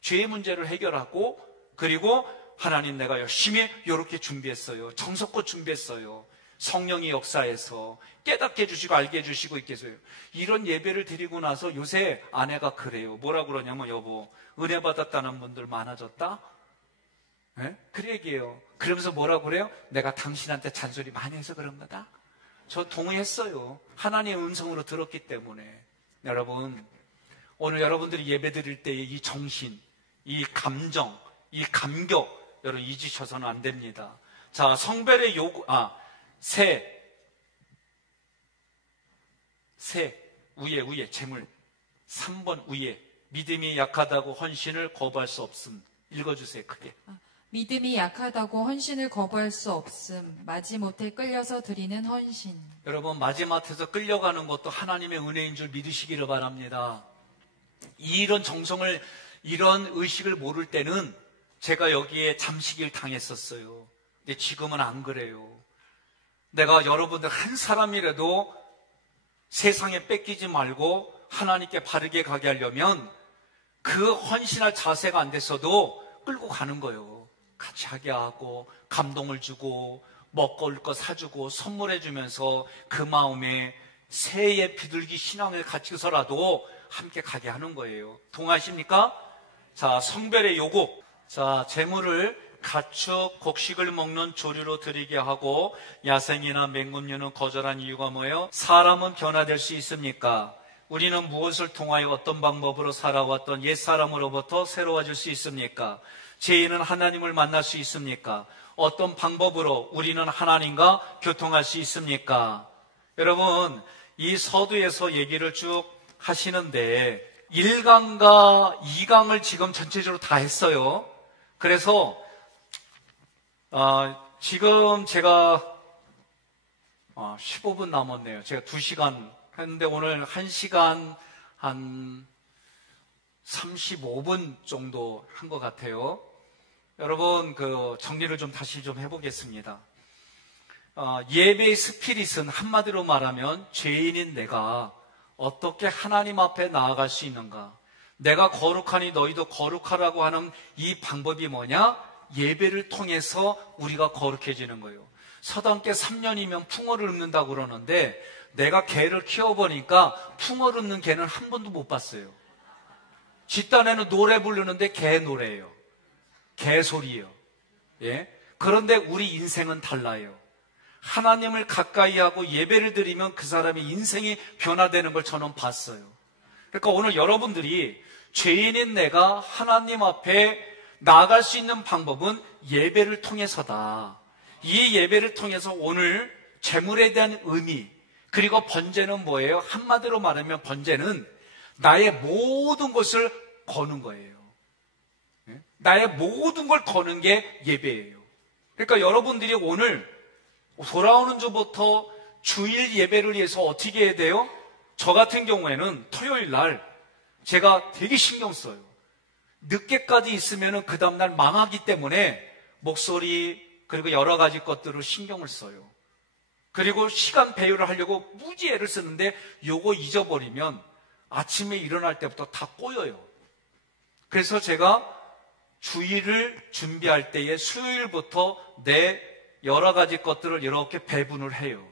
죄의 문제를 해결하고, 그리고 하나님 내가 열심히 이렇게 준비했어요. 정성껏 준비했어요. 성령이 역사해서 깨닫게 해주시고 알게 해주시고 있겠어요. 이런 예배를 드리고 나서 요새 아내가 그래요. 뭐라 그러냐면 여보, 은혜 받았다는 분들 많아졌다? 네? 그 얘기예요. 그러면서 뭐라 그래요? 내가 당신한테 잔소리 많이 해서 그런 거다? 저 동의했어요. 하나님의 음성으로 들었기 때문에. 여러분, 오늘 여러분들이 예배 드릴 때의 이 정신, 이 감정, 이 감격, 여러분 잊으셔서는 안 됩니다. 자, 성별의 요구, 새, 위에, 재물. 3번 위에, 믿음이 약하다고 헌신을 거부할 수 없음. 읽어주세요, 크게. 믿음이 약하다고 헌신을 거부할 수 없음. 마지못해 끌려서 드리는 헌신. 여러분, 마지못해서 끌려가는 것도 하나님의 은혜인 줄 믿으시기를 바랍니다. 이런 정성을, 이런 의식을 모를 때는 제가 여기에 잠식을 당했었어요. 근데 지금은 안 그래요. 내가 여러분들 한 사람이라도 세상에 뺏기지 말고 하나님께 바르게 가게 하려면 그 헌신할 자세가 안 됐어도 끌고 가는 거예요. 같이 하게 하고 감동을 주고 먹을 거 사주고 선물해 주면서 그 마음에 새의 비둘기 신앙을 갖추서라도 함께 가게 하는 거예요. 동의하십니까? 자, 성별의 요구. 자, 재물을 가축, 곡식을 먹는 조류로 드리게 하고 야생이나 맹금류는 거절한 이유가 뭐예요? 사람은 변화될 수 있습니까? 우리는 무엇을 통하여 어떤 방법으로 살아왔던 옛사람으로부터 새로워질 수 있습니까? 죄인은 하나님을 만날 수 있습니까? 어떤 방법으로 우리는 하나님과 교통할 수 있습니까? 여러분, 이 서두에서 얘기를 쭉 하시는데 1강과 2강을 지금 전체적으로 다 했어요. 그래서 지금 제가 15분 남았네요. 제가 2시간 했는데 오늘 1시간 한 35분 정도 한 것 같아요. 여러분, 정리를 좀 다시 좀 해보겠습니다. 예배의 스피릿은 한마디로 말하면 죄인인 내가 어떻게 하나님 앞에 나아갈 수 있는가? 내가 거룩하니 너희도 거룩하라고 하는 이 방법이 뭐냐? 예배를 통해서 우리가 거룩해지는 거예요. 서당께 3년이면 풍어를 읊는다고 그러는데 내가 개를 키워보니까 풍어를 읊는 개는 한 번도 못 봤어요. 뒷단에는 노래 부르는데 개 노래예요. 개 소리예요. 예? 그런데 우리 인생은 달라요. 하나님을 가까이 하고 예배를 드리면 그 사람의 인생이 변화되는 걸 저는 봤어요. 그러니까 오늘 여러분들이 죄인인 내가 하나님 앞에 나아갈 수 있는 방법은 예배를 통해서다. 이 예배를 통해서 오늘 재물에 대한 의미, 그리고 번제는 뭐예요? 한마디로 말하면 번제는 나의 모든 것을 거는 거예요. 나의 모든 걸 거는 게 예배예요. 그러니까 여러분들이 오늘 돌아오는 주부터 주일 예배를 위해서 어떻게 해야 돼요? 저 같은 경우에는 토요일 날 제가 되게 신경 써요. 늦게까지 있으면 그 다음날 망하기 때문에 목소리 그리고 여러 가지 것들을 신경을 써요. 그리고 시간 배율을 하려고 무지 애를 쓰는데 요거 잊어버리면 아침에 일어날 때부터 다 꼬여요. 그래서 제가 주일을 준비할 때에 수요일부터 내 여러 가지 것들을 이렇게 배분을 해요.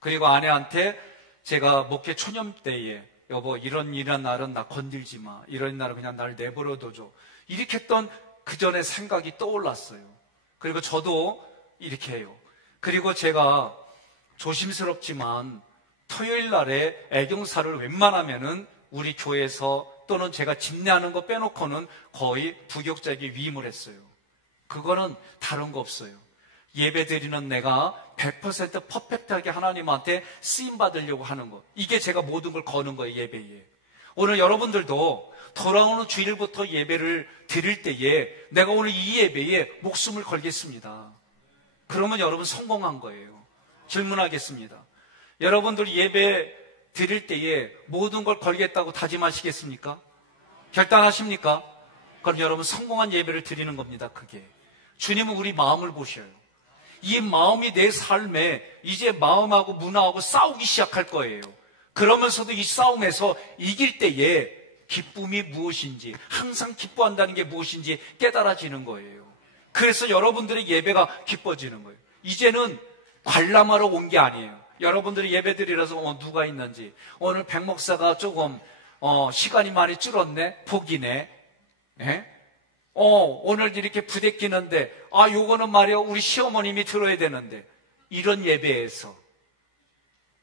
그리고 아내한테 제가 목회 초년 때에 여보 이런 날은 나 건들지 마. 이런 날은 그냥 날 내버려둬줘. 이렇게 했던 그 전에 생각이 떠올랐어요. 그리고 저도 이렇게 해요. 그리고 제가 조심스럽지만 토요일 날에 애경사를 웬만하면은 우리 교회에서 또는 제가 집례하는 거 빼놓고는 거의 부교육자에게 위임을 했어요. 그거는 다른 거 없어요. 예배 드리는 내가 100% 퍼펙트하게 하나님한테 쓰임 받으려고 하는 거. 이게 제가 모든 걸 거는 거예요, 예배에. 오늘 여러분들도 돌아오는 주일부터 예배를 드릴 때에 내가 오늘 이 예배에 목숨을 걸겠습니다. 그러면 여러분 성공한 거예요. 질문하겠습니다. 여러분들 예배 드릴 때에 모든 걸 걸겠다고 다짐하시겠습니까? 결단하십니까? 그럼 여러분 성공한 예배를 드리는 겁니다. 그게 주님은 우리 마음을 보셔요. 이 마음이 내 삶에 이제 마음하고 문화하고 싸우기 시작할 거예요. 그러면서도 이 싸움에서 이길 때에 기쁨이 무엇인지, 항상 기뻐한다는 게 무엇인지 깨달아지는 거예요. 그래서 여러분들의 예배가 기뻐지는 거예요. 이제는 관람하러 온 게 아니에요. 여러분들이 예배드리라서 누가 있는지, 오늘 백 목사가 조금 시간이 많이 줄었네, 복이네. 예? 오늘 이렇게 부대끼는데 요거는 말이야 우리 시어머님이 들어야 되는데, 이런 예배에서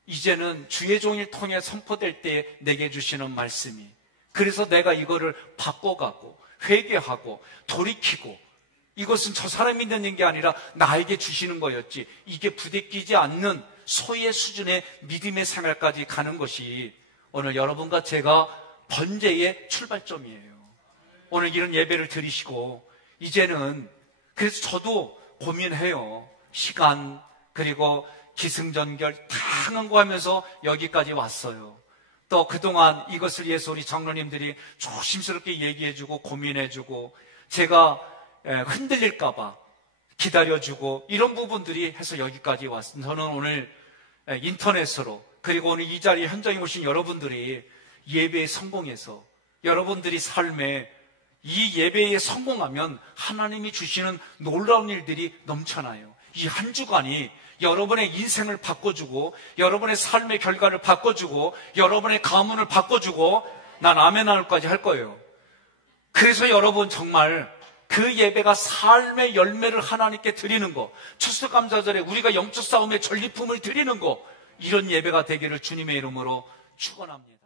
이제는 주의 종일 통해 선포될 때 내게 주시는 말씀이, 그래서 내가 이거를 바꿔가고 회개하고 돌이키고, 이것은 저 사람이 있는 게 아니라 나에게 주시는 거였지, 이게 부대끼지 않는 소의 수준의 믿음의 생활까지 가는 것이 오늘 여러분과 제가 번제의 출발점이에요. 오늘 이런 예배를 드리시고 이제는, 그래서 저도 고민해요. 시간 그리고 기승전결 다 하는 거 하면서 여기까지 왔어요. 또 그동안 이것을 위해서 우리 장로님들이 조심스럽게 얘기해주고 고민해주고, 제가 흔들릴까 봐 기다려주고, 이런 부분들이 해서 여기까지 왔습니다. 저는 오늘 인터넷으로, 그리고 오늘 이 자리에 현장에 오신 여러분들이 예배에 성공해서 여러분들이 삶에 이 예배에 성공하면 하나님이 주시는 놀라운 일들이 넘쳐나요. 이 한 주간이 여러분의 인생을 바꿔주고, 여러분의 삶의 결과를 바꿔주고, 여러분의 가문을 바꿔주고, 난 아멘 하늘까지 할 거예요. 그래서 여러분 정말 그 예배가 삶의 열매를 하나님께 드리는 거, 추수감사절에 우리가 영적 싸움의 전리품을 드리는 거, 이런 예배가 되기를 주님의 이름으로 축원합니다.